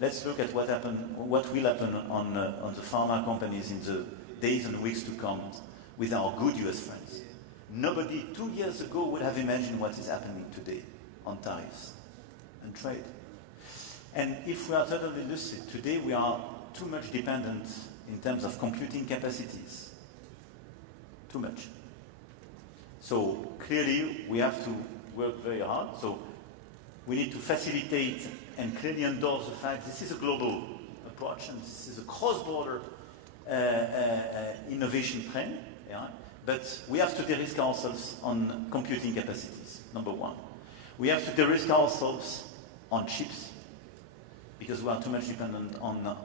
Let's look at what will happen on the pharma companies in the days and weeks to come with our good US friends. Nobody 2 years ago would have imagined what is happening today on tariffs and trade. And if we are totally lucid, today we are too much dependent in terms of computing capacities. Too much. So clearly we have to work very hard. So we need to facilitate and clearly endorse the fact this is a global approach and this is a cross-border innovation trend. Yeah? But we have to de-risk ourselves on computing capacities, number one. We have to de-risk ourselves on chips, because we are too much dependent on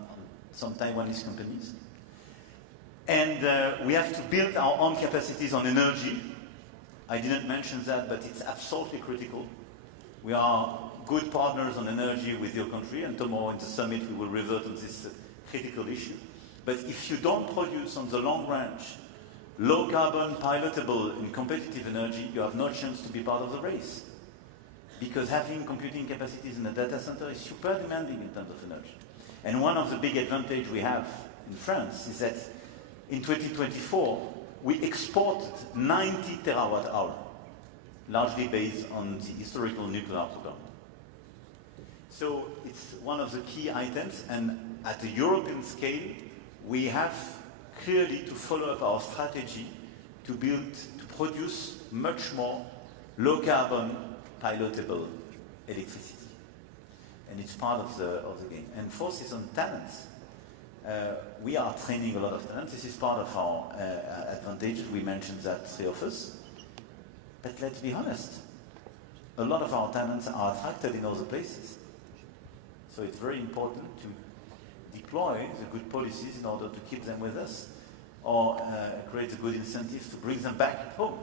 some Taiwanese companies. And we have to build our own capacities on energy. I didn't mention that, but it's absolutely critical. We are good partners on energy with your country, and tomorrow in the summit we will revert on this critical issue. But if you don't produce on the long range low carbon, pilotable and competitive energy, you have no chance to be part of the race. Because having computing capacities in a data center is super demanding in terms of energy. And one of the big advantages we have in France is that in 2024, we exported 90 terawatt hour, largely based on the historical nuclear program. So it's one of the key items, and at the European scale, we have clearly to follow up our strategy to produce much more low carbon, pilotable electricity. And it's part of the game. And fourth is on talents. We are training a lot of talent. This is part of our advantages. We mentioned that, three of us. But let's be honest, a lot of our talents are attracted in other places. So it's very important to deploy the good policies in order to keep them with us, or create a good incentive to bring them back home.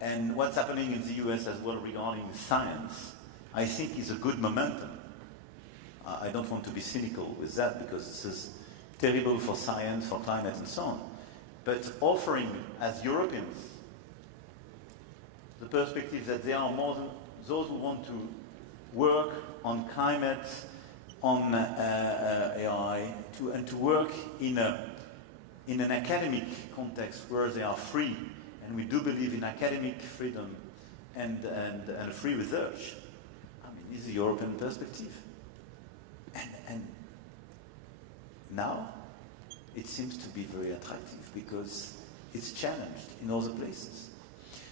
And what's happening in the US as well regarding science, I think is a good momentum. I don't want to be cynical with that, because this is terrible for science, for climate and so on. But offering, as Europeans, the perspective that there are more those who want to work on climate, on AI, and to work in an academic context where they are free and we do believe in academic freedom and free research. I mean, this is a European perspective. And now it seems to be very attractive because it's challenged in other places.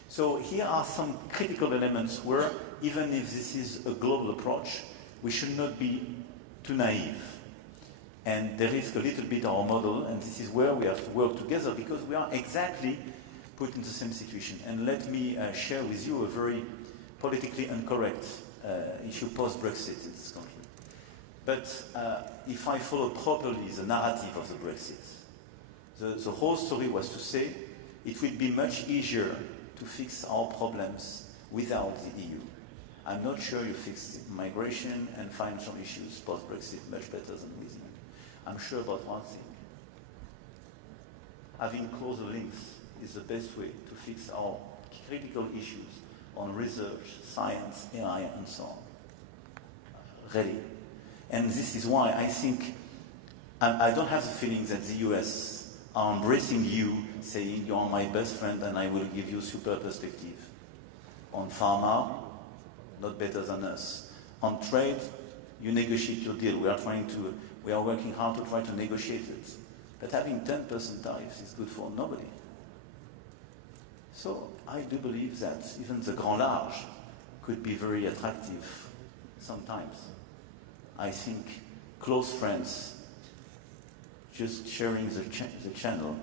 So here are some critical elements where, even if this is a global approach, we should not be too naive. And there is a little bit our model, and this is where we have to work together because we are exactly put in the same situation. And let me share with you a very politically incorrect issue post-Brexit in this country. But if I follow properly the narrative of the Brexit, the whole story was to say it will be much easier to fix our problems without the EU. I'm not sure you fix migration and financial issues post-Brexit much better than with EU. I'm sure about one thing. Having closer links is the best way to fix our critical issues on research, science, AI, and so on. Really. And this is why I think, I don't have the feeling that the US are embracing you, saying you are my best friend and I will give you super perspective. On pharma, not better than us. On trade, you negotiate your deal. We are working hard to try to negotiate it. But having 10% tariffs is good for nobody. So I do believe that even the grand large could be very attractive sometimes. I think close friends just sharing the channel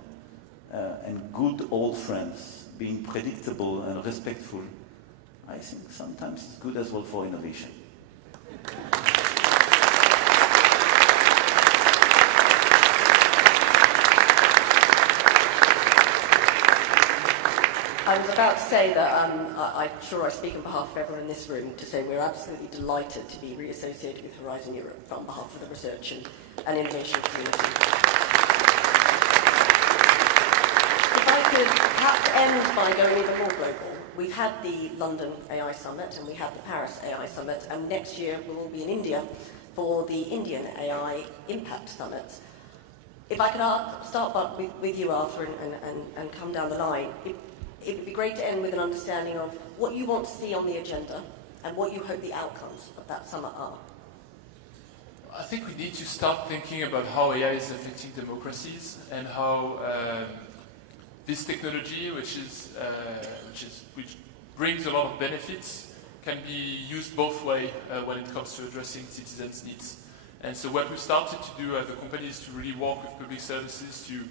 and good old friends being predictable and respectful, I think sometimes it's good as well for innovation. I was about to say that I'm sure I speak on behalf of everyone in this room to say we're absolutely delighted to be reassociated with Horizon Europe on behalf of the research and innovation community. If I could perhaps end by going even more global, we've had the London AI Summit and we had the Paris AI Summit, and next year we'll all be in India for the Indian AI Impact Summit. If I could start with you, Arthur, and come down the line. It would be great to end with an understanding of what you want to see on the agenda and what you hope the outcomes of that summit are. I think we need to start thinking about how AI is affecting democracies and how this technology, which brings a lot of benefits, can be used both ways when it comes to addressing citizens' needs. And so what we started to do as a company is to really work with public services to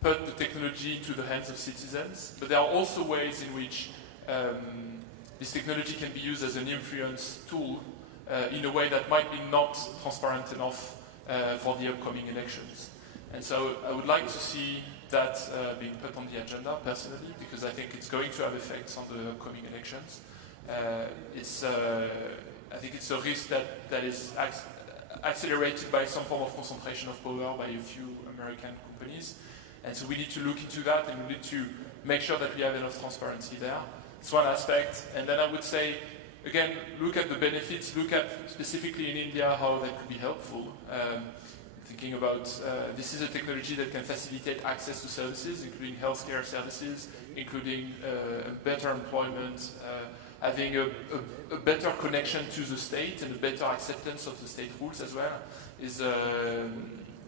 put the technology into the hands of citizens, but there are also ways in which this technology can be used as an influence tool in a way that might be not transparent enough for the upcoming elections. And so I would like to see that being put on the agenda personally, because I think it's going to have effects on the upcoming elections. I think it's a risk that is accelerated by some form of concentration of power by a few American companies. And so we need to look into that, and we need to make sure that we have enough transparency there. It's one aspect. And then I would say, again, look at the benefits, look at specifically in India how that could be helpful. Thinking about this is a technology that can facilitate access to services, including healthcare services, including better employment, having a better connection to the state and a better acceptance of the state rules as well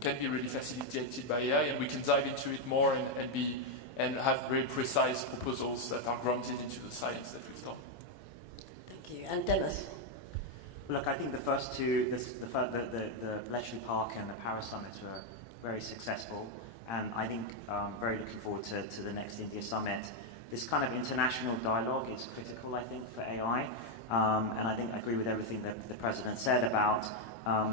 can be really facilitated by AI, and we can dive into it more and have very precise proposals that are grounded into the science that we've done. Thank you. And Dennis? Look, I think the first two, the Bletchley Park and the Paris Summit were very successful, and I think I'm very looking forward to the next India Summit. This kind of international dialogue is critical, I think, for AI, and I think I agree with everything that the President said about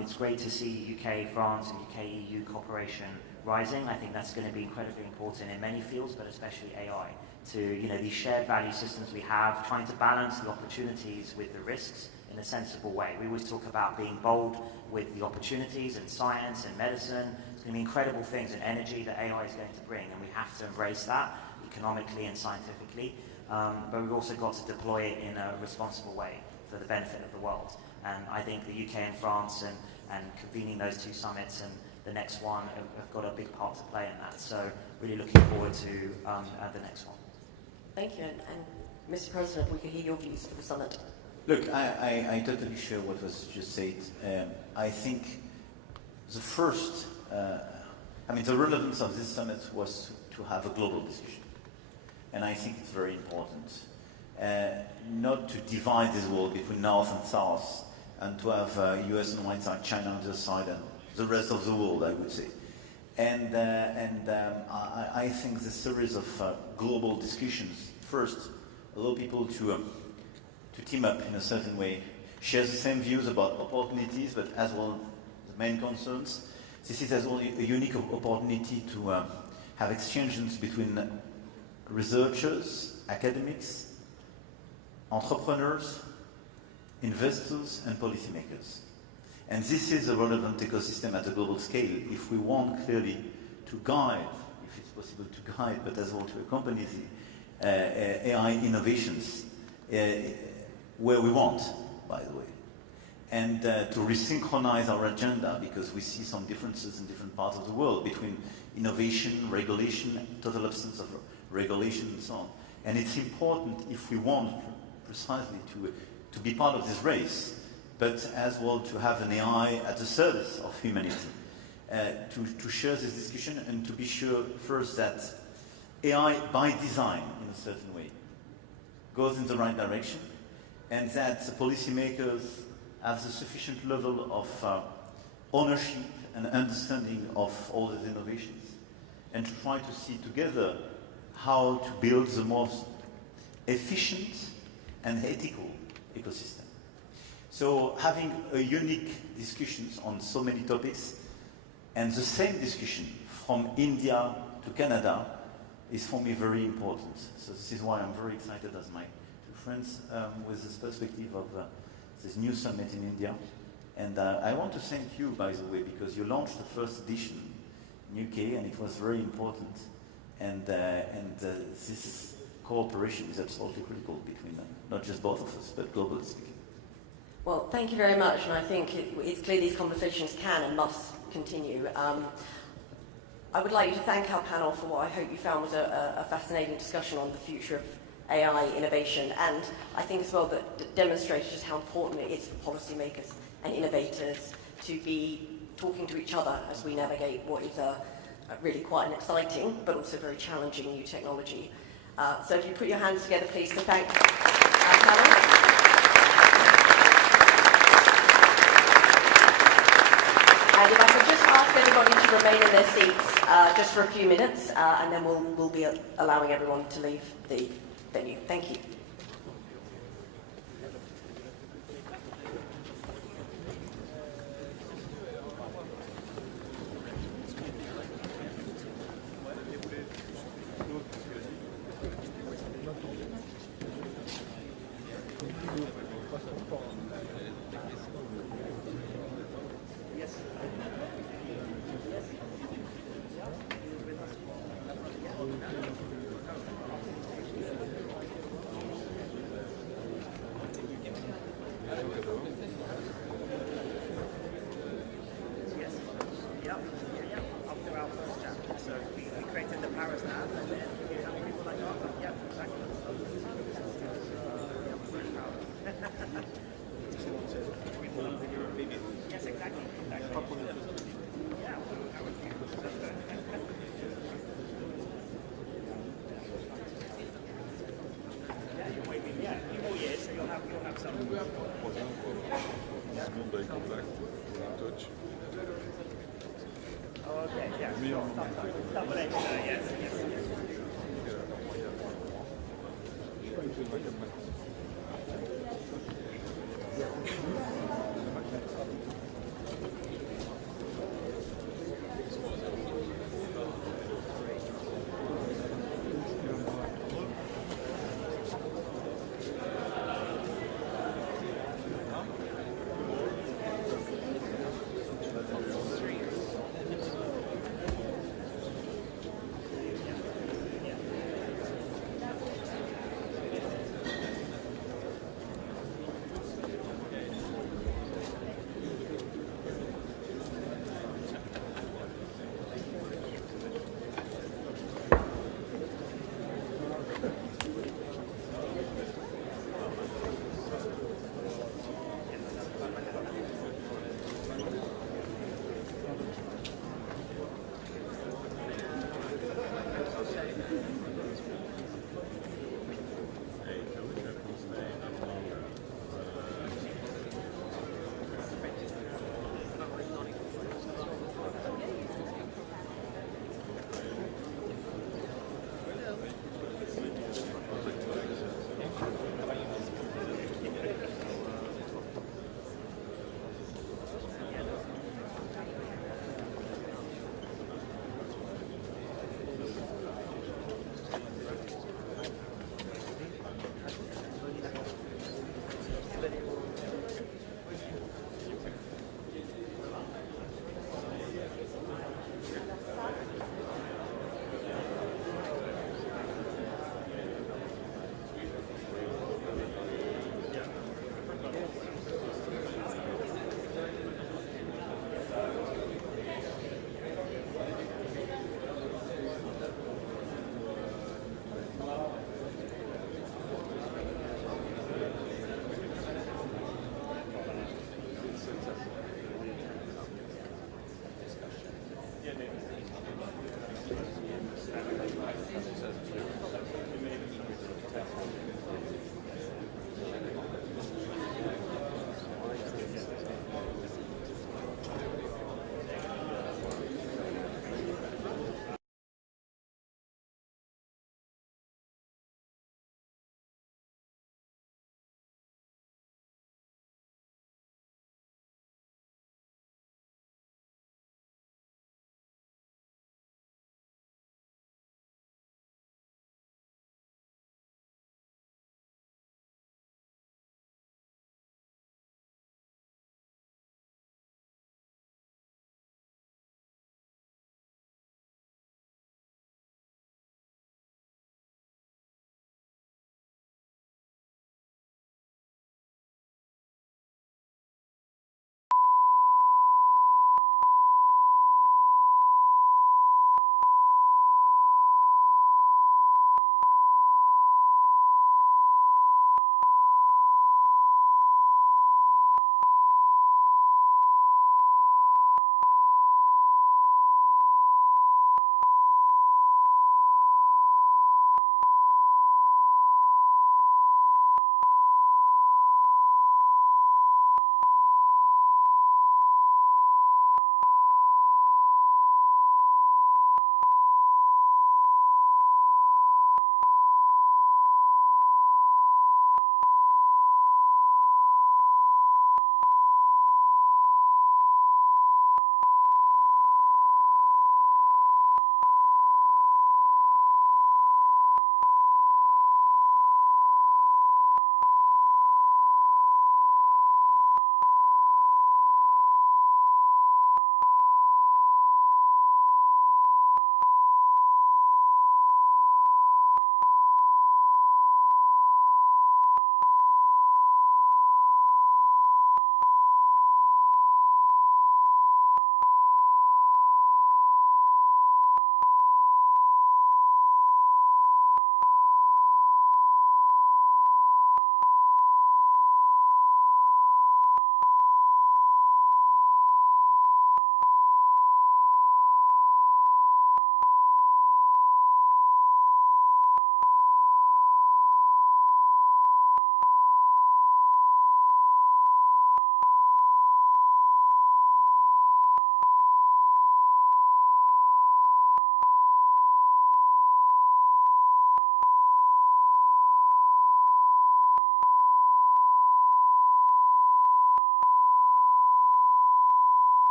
it's great to see UK, France, and UK EU cooperation rising. I think that's going to be incredibly important in many fields, but especially AI. To these shared value systems we have, trying to balance the opportunities with the risks in a sensible way. We always talk about being bold with the opportunities in science and medicine. It's going to be incredible things in energy that AI is going to bring, and we have to embrace that economically and scientifically. But we've also got to deploy it in a responsible way for the benefit of the world. And I think the UK and France and convening those two summits and the next one have got a big part to play in that. So really looking forward to the next one. Thank you. And Mr. President, if we could hear your views for the summit. Look, I totally share what was just said. I think the first, the relevance of this summit was to have a global discussion. And I think it's very important not to divide this world between North and South and to have US on one side, China on the other side, and the rest of the world, I would say. And I think the series of global discussions, first, allow people to team up in a certain way, share the same views about opportunities, but as well the main concerns. This is as well a unique opportunity to have exchanges between researchers, academics, entrepreneurs, investors, and policymakers. And this is a relevant ecosystem at a global scale if we want clearly to guide, if it's possible to guide, but as well to accompany the AI innovations where we want, by the way. And to resynchronize our agenda, because we see some differences in different parts of the world between innovation, regulation, total absence of regulation, and so on. And it's important if we want precisely to be part of this race, but as well to have an AI at the service of humanity, to share this discussion and to be sure first that AI by design, in a certain way, goes in the right direction, and that the policymakers have the sufficient level of ownership and understanding of all these innovations, and to try to see together how to build the most efficient and ethical ecosystem. So having a unique discussions on so many topics, and the same discussion from India to Canada is for me very important. So this is why I'm very excited as my two friends with this perspective of this new summit in India. And I want to thank you, by the way, because you launched the first edition in UK, and it was very important. And this cooperation is absolutely critical between them, not just both of us, but globally speaking. Well, thank you very much, and I think it's clear these conversations can and must continue. I would like you to thank our panel for what I hope you found was a fascinating discussion on the future of AI innovation, and I think as well that demonstrates just how important it is for policymakers and innovators to be talking to each other as we navigate what is really quite an exciting but also very challenging new technology. So if you put your hands together, please, to thank our panel. And if I could just ask everybody to remain in their seats just for a few minutes, and then we'll be allowing everyone to leave the venue. Thank you.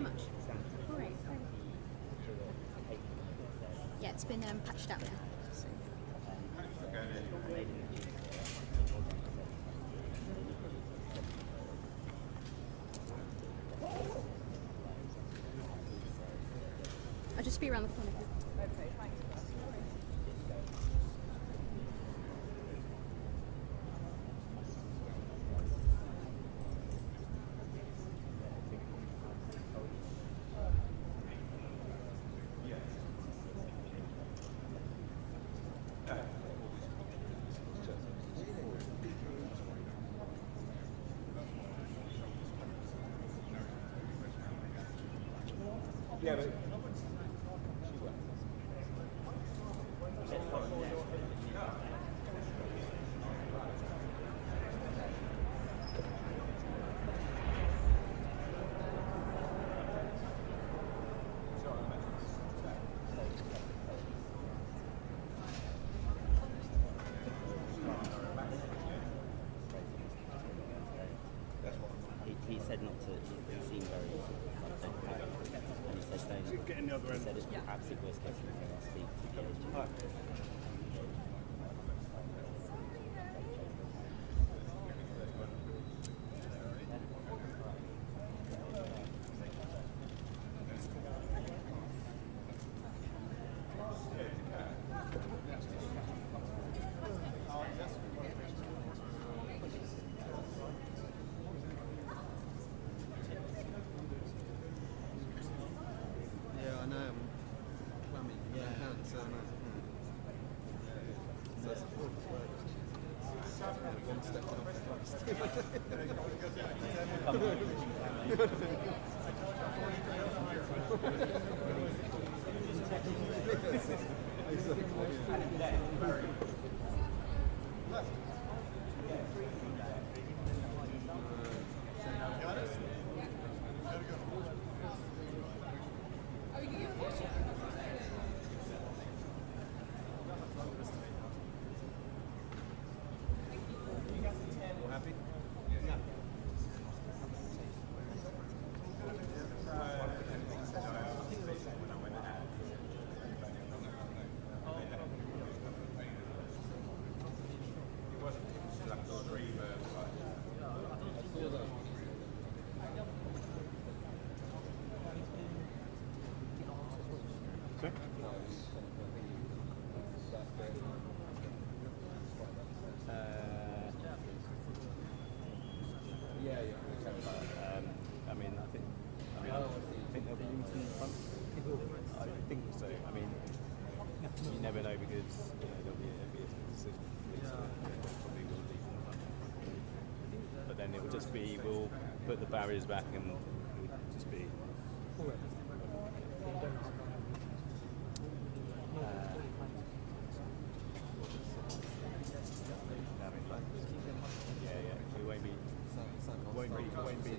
so much. All right. Yeah, it's been patched out now. So. I'll just be around the corner. Yeah, but he said not to, he seemed very and he said don't, getting the other he end. said it's absolute worst case scenario, I'll speak to Keir. Yeah, I know. Plumbing. Yeah. So that's one step happy? Yeah. I mean, I think there'll be rooms in front. I think so. I mean, you never know because there'll be a decision. Probably will leave in the front. But then it will just be, we'll put the barriers back and it will just be. We won't be.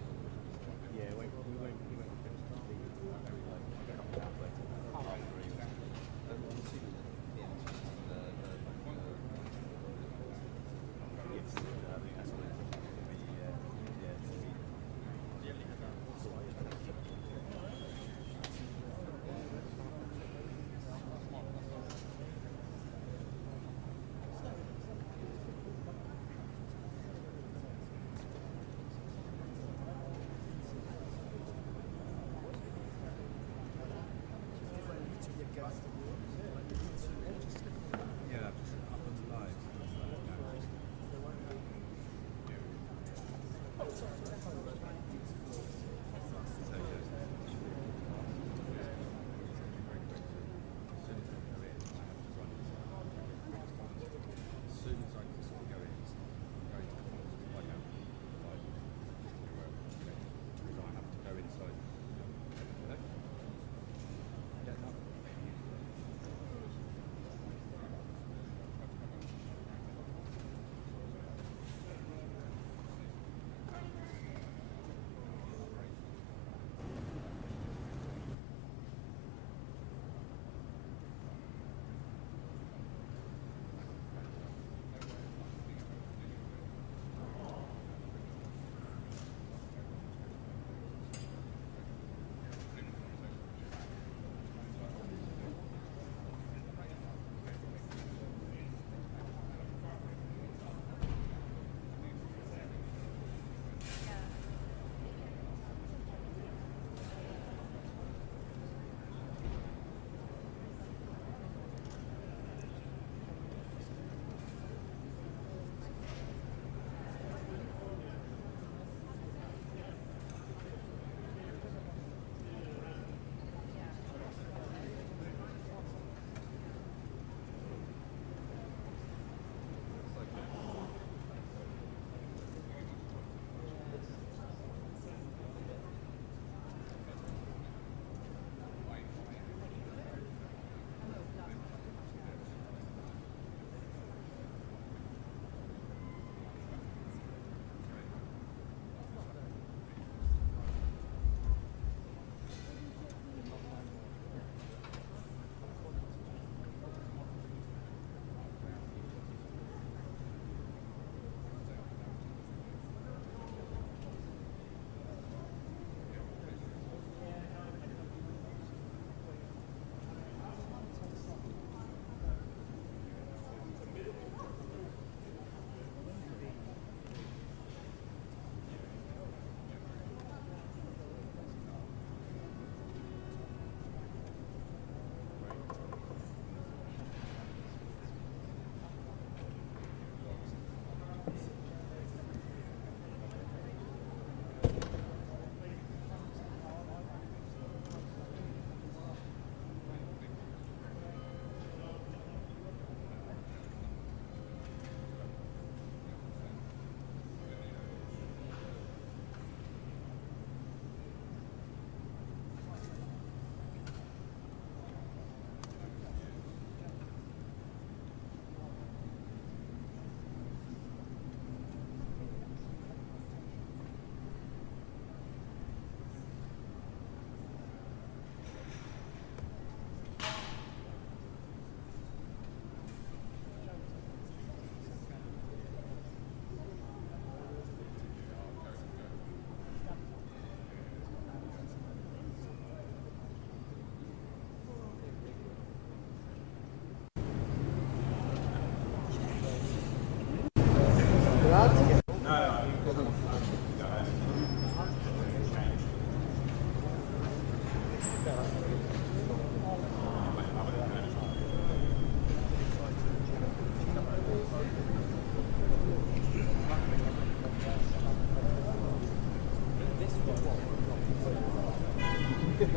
Play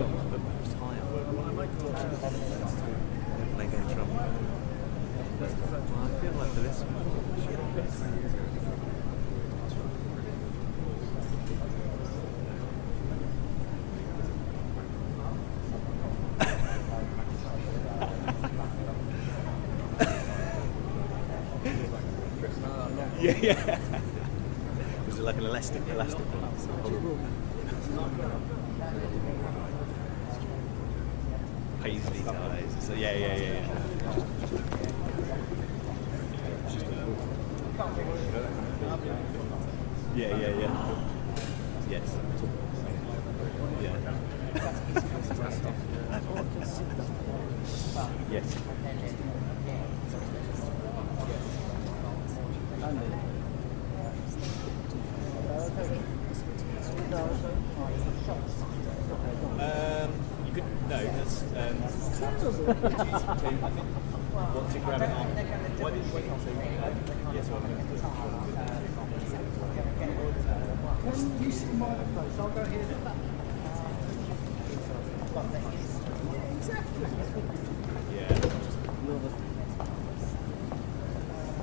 game Trump. I feel like for this one, yeah. Was it like an elastic one? Paisley ties. So yeah. Yeah. Yes. Yeah. Yes. You could no. That's want to grab it on. Why did you wait on saying yes? Can you see my place? I'll go here. Exactly. Yeah.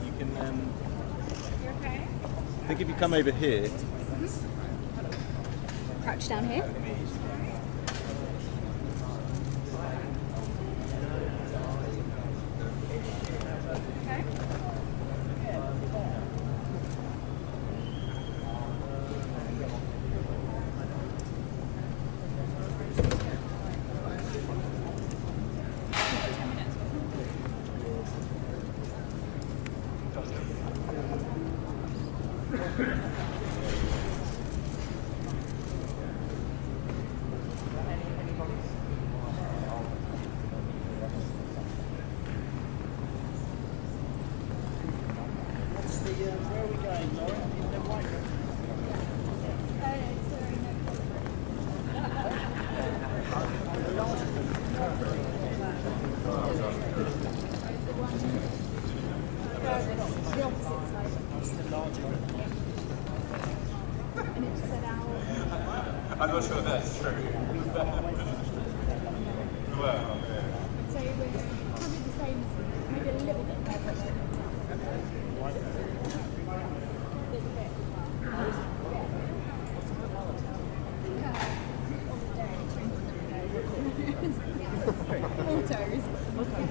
You can. You okay? I think if you come over here. Crouch down here. Where are we going, Laura? In the white room? I'm not sure that's true. Well, So we're probably the same, maybe a little bit more.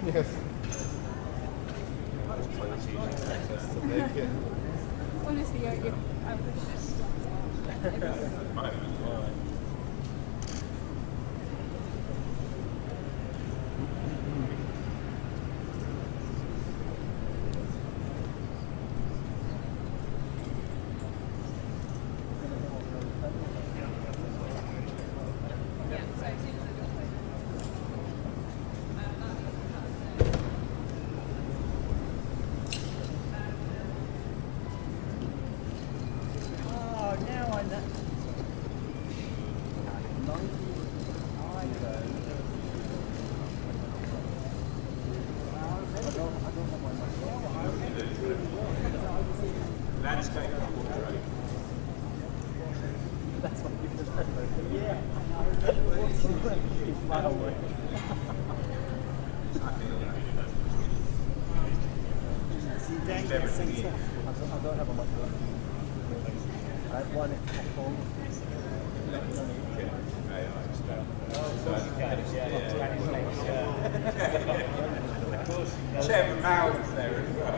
Yes. Honestly, I wish. Chairman Mao was there as well.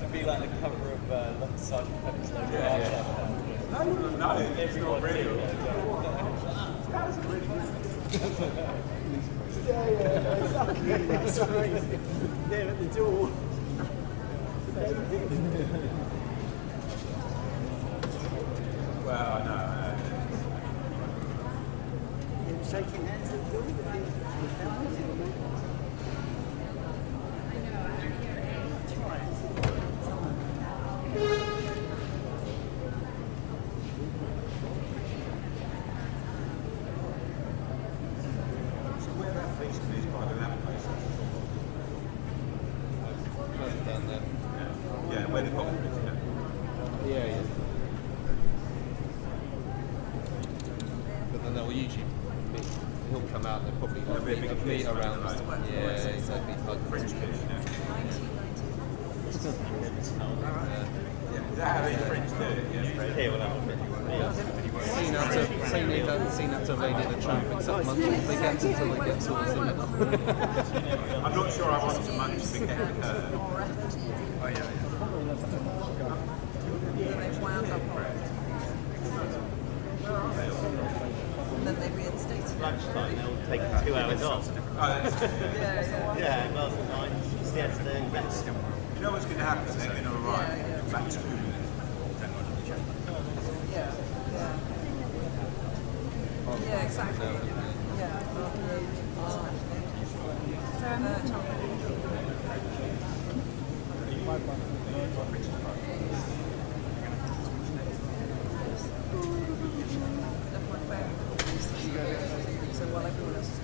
To be like the cover of Sergeant Pepper's Lonely No, it's not real. That was really good. Yeah, exactly. That's right. There at the door. Well, no. You're shaking hands at the door. Yeah, where the coffee is, Yeah. But then they'll YouTube. He'll come out, they'll probably have a meet around. Yeah, exactly. Is that how the French do it? Seen that to evade the trap, except they get until they get sort of soon enough. I'm not sure I want to manage to get the curve. Oh, yeah. And then they reinstate it. Lunchtime, they'll take 2 hours off. Yeah, well, it's the end of the rest. You know what's going to happen? They're going to arrive back to Yeah, exactly. Yeah. So while everyone else is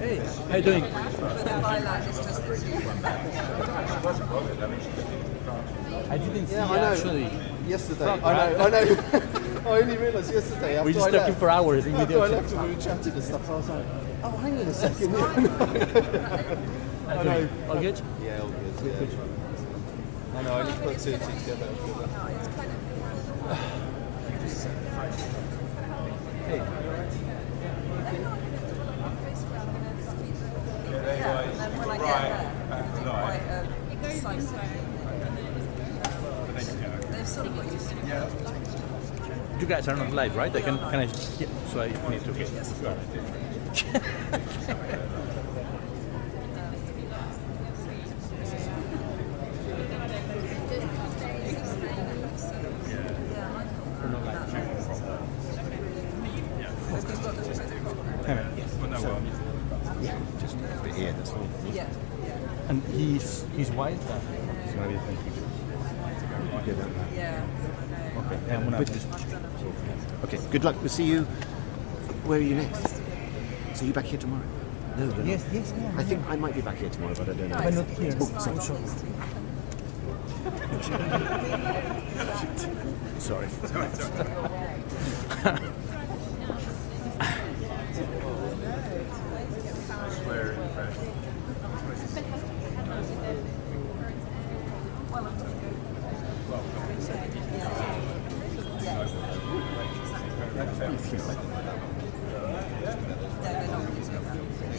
Hey, how you doing? But the byline is just the two. I didn't see I know. actually. Yesterday. Fuck, I know. right? I only realised yesterday after We just I talking left. for hours in After video I chat. left and we were chatting and stuff, I was like, oh, hang on a second. I know. All good? Yeah, all good. Yeah. I know. I only put two and two together. Hey. They've sort of got used to it. You guys are not live, right? Can I? Yeah, so I need to. Yeah, just a bit here, that's all. Yeah. And he's white. So maybe I think you could get that back. Yeah. Okay, I'm gonna. Okay, good luck. We'll see you. Where are you next? So you back here tomorrow? No, you're Yes, not. yes, yeah. I think I might be back here tomorrow, but I don't know. But not here. Oh, sorry. Sorry.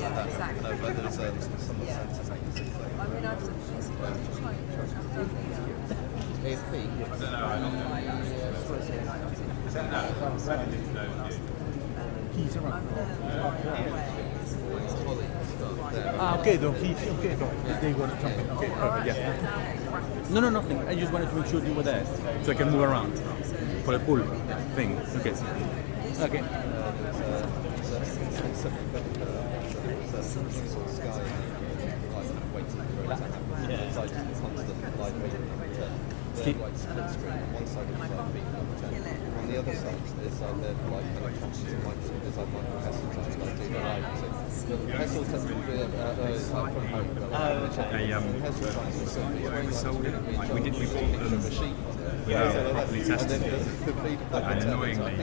Yeah, exactly. No, but there's some Yeah. sense of I mean, I've AFP? He's around. Ah, okay, though. Okay, though. They were jumping. Okay, perfect. Yeah. No, nothing. I just wanted to make sure you were there, so I can move around for the pool thing. Okay. Okay. Like split screen. One side is like being on the other side is they're like kind of conscious of Michael. There's like Michael Heseltine like doing the live. So Heseltine is like from home. We sold it. Like we bought them without properly testing it. And annoyingly,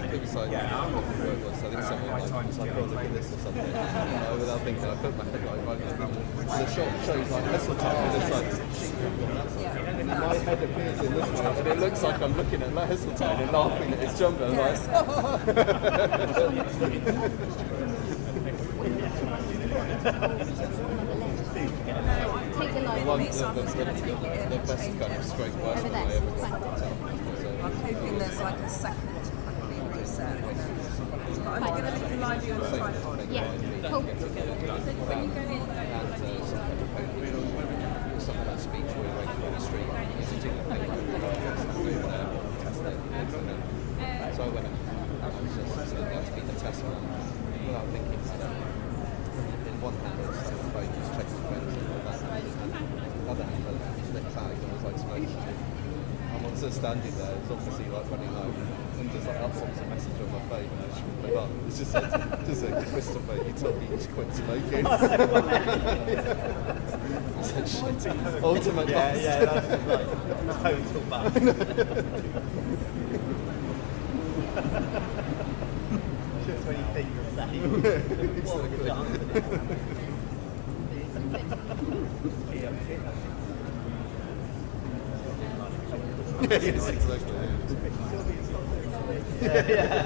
without thinking, I put my head right. The shot shows like Heseltine on this side. My head appears in this one, and it looks like I'm looking at Heseltine and laughing at his jumper. Like, the best kind of straight work I ever I'm hoping there's like a second quickly reset. But I'm going to leave the live view on the tripod. Yeah, cool. Some of that speech we were on the street, it's a particular thing. So I went and just said, let's be the test one without thinking about it. In one hand, I was on the phone, just checking friends, and all that. And the other hand, I was lit fag and was like smoking. I'm on as I standing there, it's obviously like running home, and just like pops a message on my phone, and I just flip up. It's just like Christopher, you told me you should quit smoking. It's like shit. Ultimate bastard. Yeah, that's like total bastard. Just when you think you're safe. What have you done? Yes, exactly. Yeah.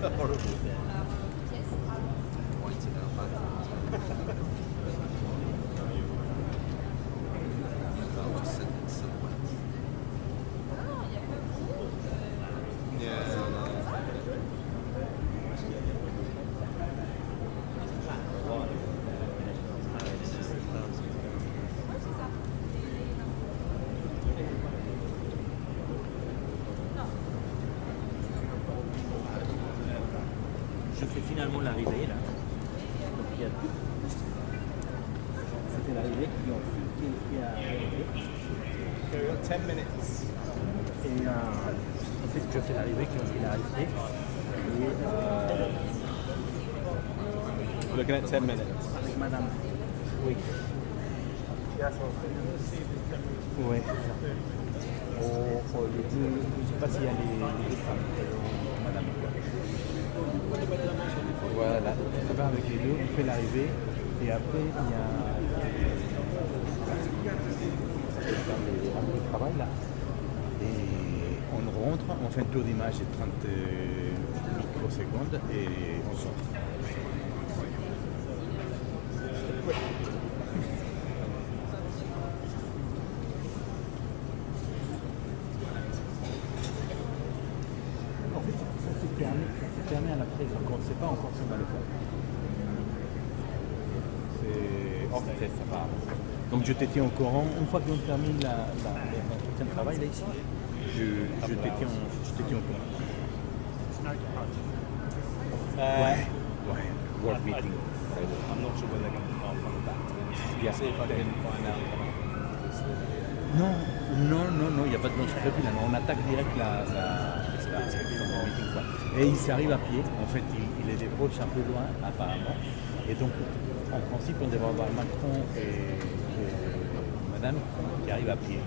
That's horrible. Je fais finalement l'arrivée là. Donc, c'était l'arrivée qui a arrivé. 10 minutes. Et ensuite je fais l'arrivée qui ont fait l'arrivée. Looking at 10 minutes. Avec madame. Oui. Oui. Je ne sais pas s'il y a les femmes. Madame. Voilà, là-bas avec les deux, on fait l'arrivée et après il y a le travail là. Et on rentre, on fait un tour d'image de 30 microsecondes et on sort. En fait, ça c'est permis à la presse, donc on ne sait pas encore si on va le faire. C'est hors test, ça part. Donc je te tiens au courant, une fois qu'on termine l'entretien de travail là ici, je te tiens au courant. Ouais. Work meeting. I'm not sure whether they're going to come from the back. Yeah. See if I can find out. Non, il n'y a pas de blanche prévue là, on attaque direct la meeting quoi. Et il s'arrive à pied, en fait il les débauche un peu loin apparemment. Et donc en principe on devrait avoir Macron et madame qui arrivent à pied.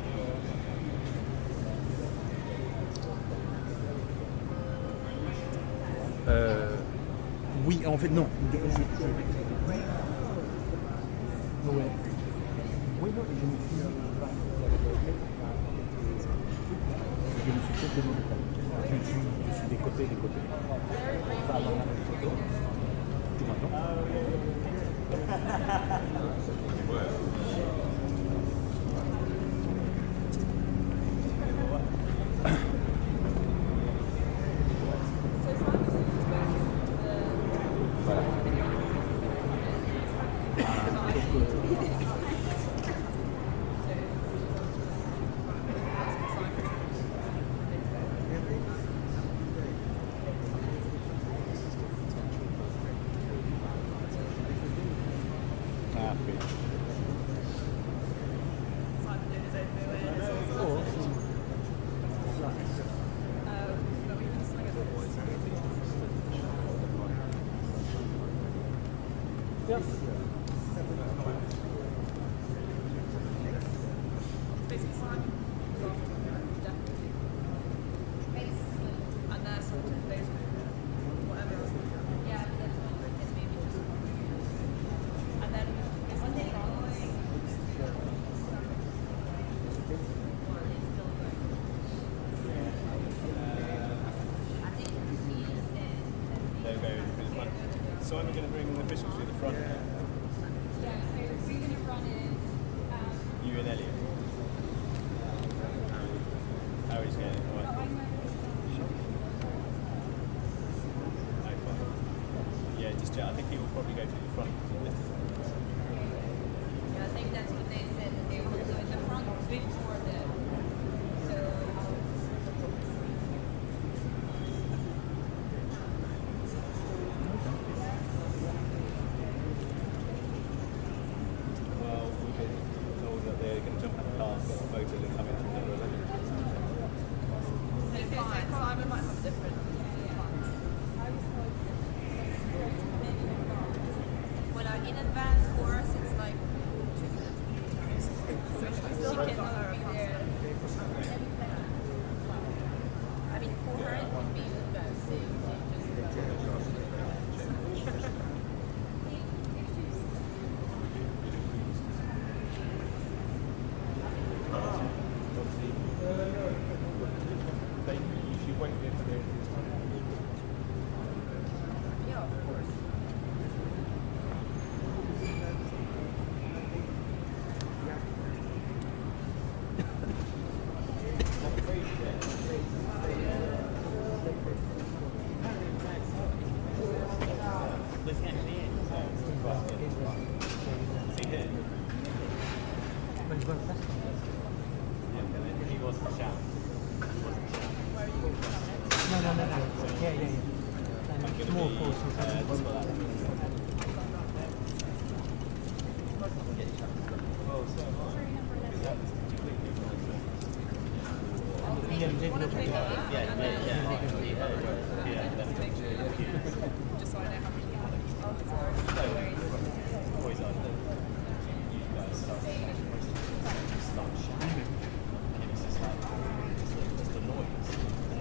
Oui, en fait non. Ouais. Oui, non, je me suis fait demander. Je suis des côtés. Pas dans la même photo. Tu m'entends? Simon going to bring the officials to the front? Yeah, so we're going to run it. You and Elliot. Harry's going. All right. Yeah, just I think he will probably go to the front. Yeah, I think that's what they said. They will go in the front before the. So. Well, we've been told that they're going to jump in the car, get a photo, and come into the room. Simon might have different. Well, in advance for us, it's like 2 minutes. Still She have cannot another be there. I mean, for her, it would be the best. You should wait there for their Yeah, of course. He wasn't shout. No. Yeah. More Just so I know how many.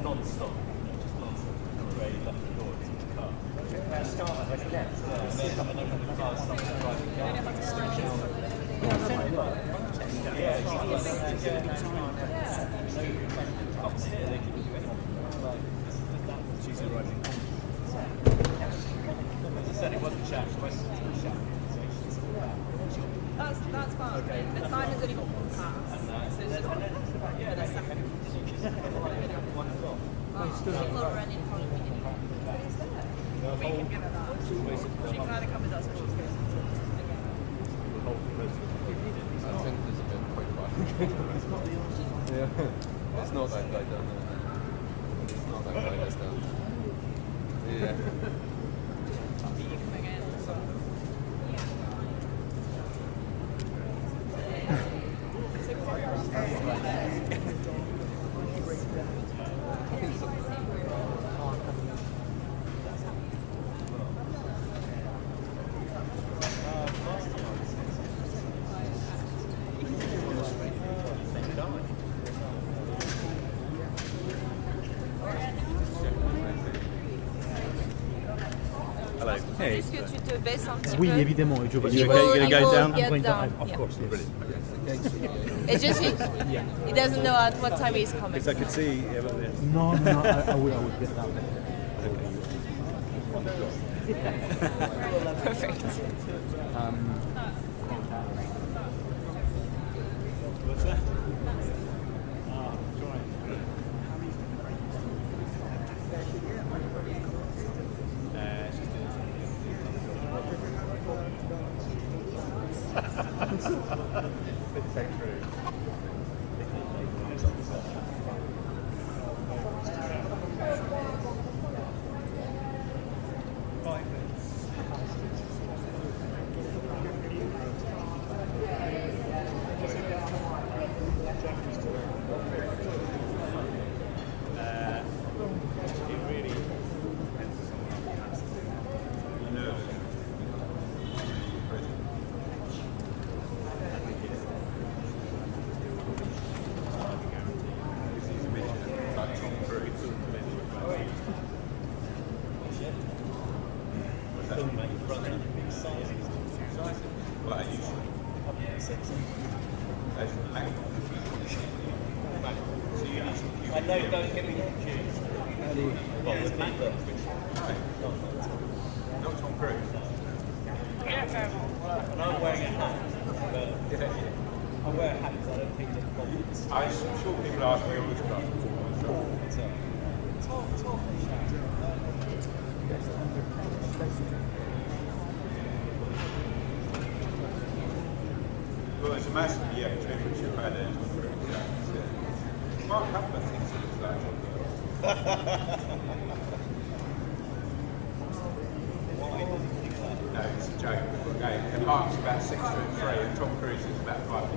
Non-stop. She's arriving. As I said, it wasn't chat, questions were chat. That's fine. Okay. But Simon's only got one pass. So it's not for the second. People are running for the beginning. But he's there. We can give her that. She can either come with us or she's going. I think there's a bit quite far. Yeah. It's not that guy down there. It's not that guy that's down there. Yeah. Hello. Hey. Est-ce que tu te baisses un petit Oui, peu? évidemment. Je vais You will get down? I'm going down. down. Of course, yes. It's just he doesn't know at what time he's coming. Because I could see. No, I will get down. Perfect. What's that? I know, don't get me confused. Well, with Macron. Not Tom Cruise. wear hats, I don't think they're bothered. I'm sure people ask me all this stuff. Well, there's a massive temperature pattern. Mark Huffman thinks it looks like Why does he think that? No, it's a joke. Okay, and Mark's about 6'3" and Tom Cruise is about 5'4".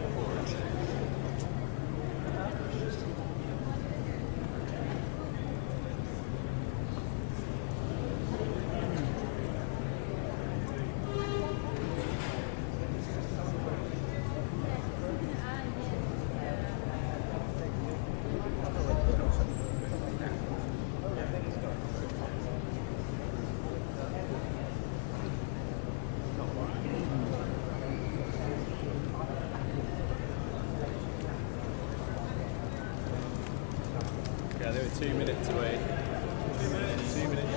Yeah, they were 2 minutes away. 2 minutes? 2 minutes.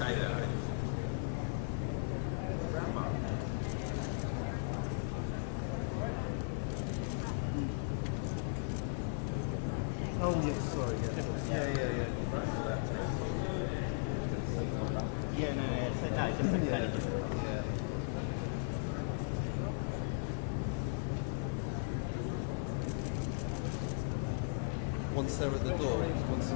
Say that. Oh, yes, sorry, yeah. Yeah. Yeah, no, it's different. Yeah. Once they're at the door, once.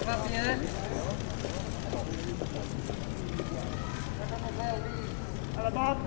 Ça va bien? À la barre.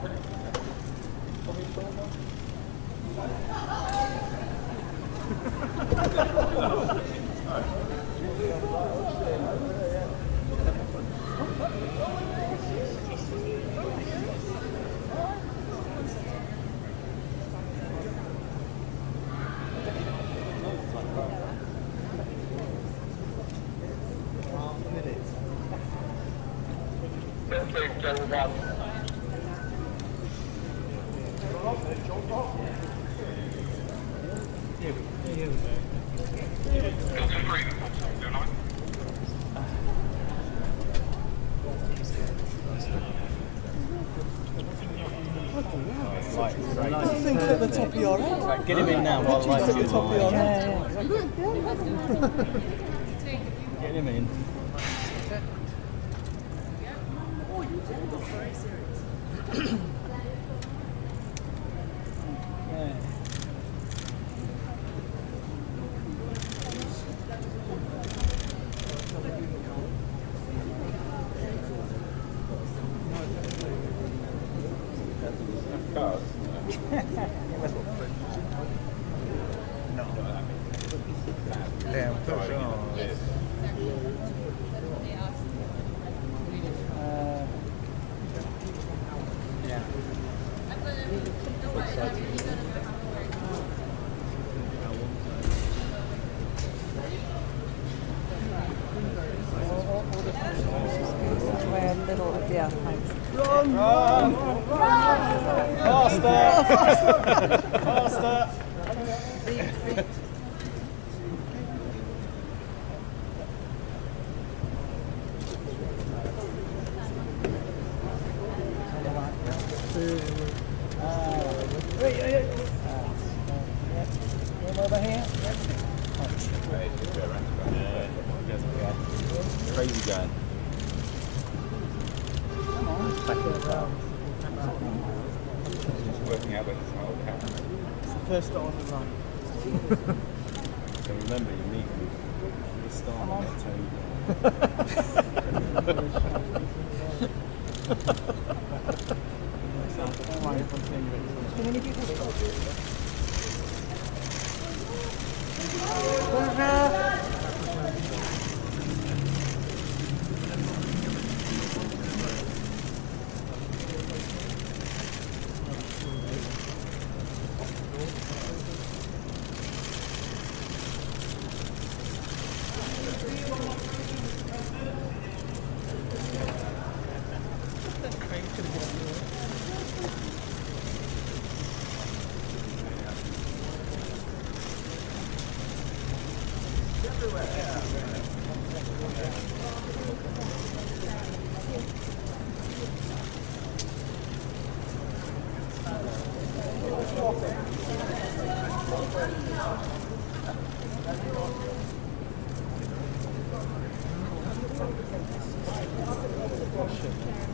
Think at the top of your head. Right, get him in now while At the top of your head. Get him in. Faster! Over here. Crazy guy. It's working out with this whole camera. It's the first start on the run. So remember, you meet the start on the too many people. shit.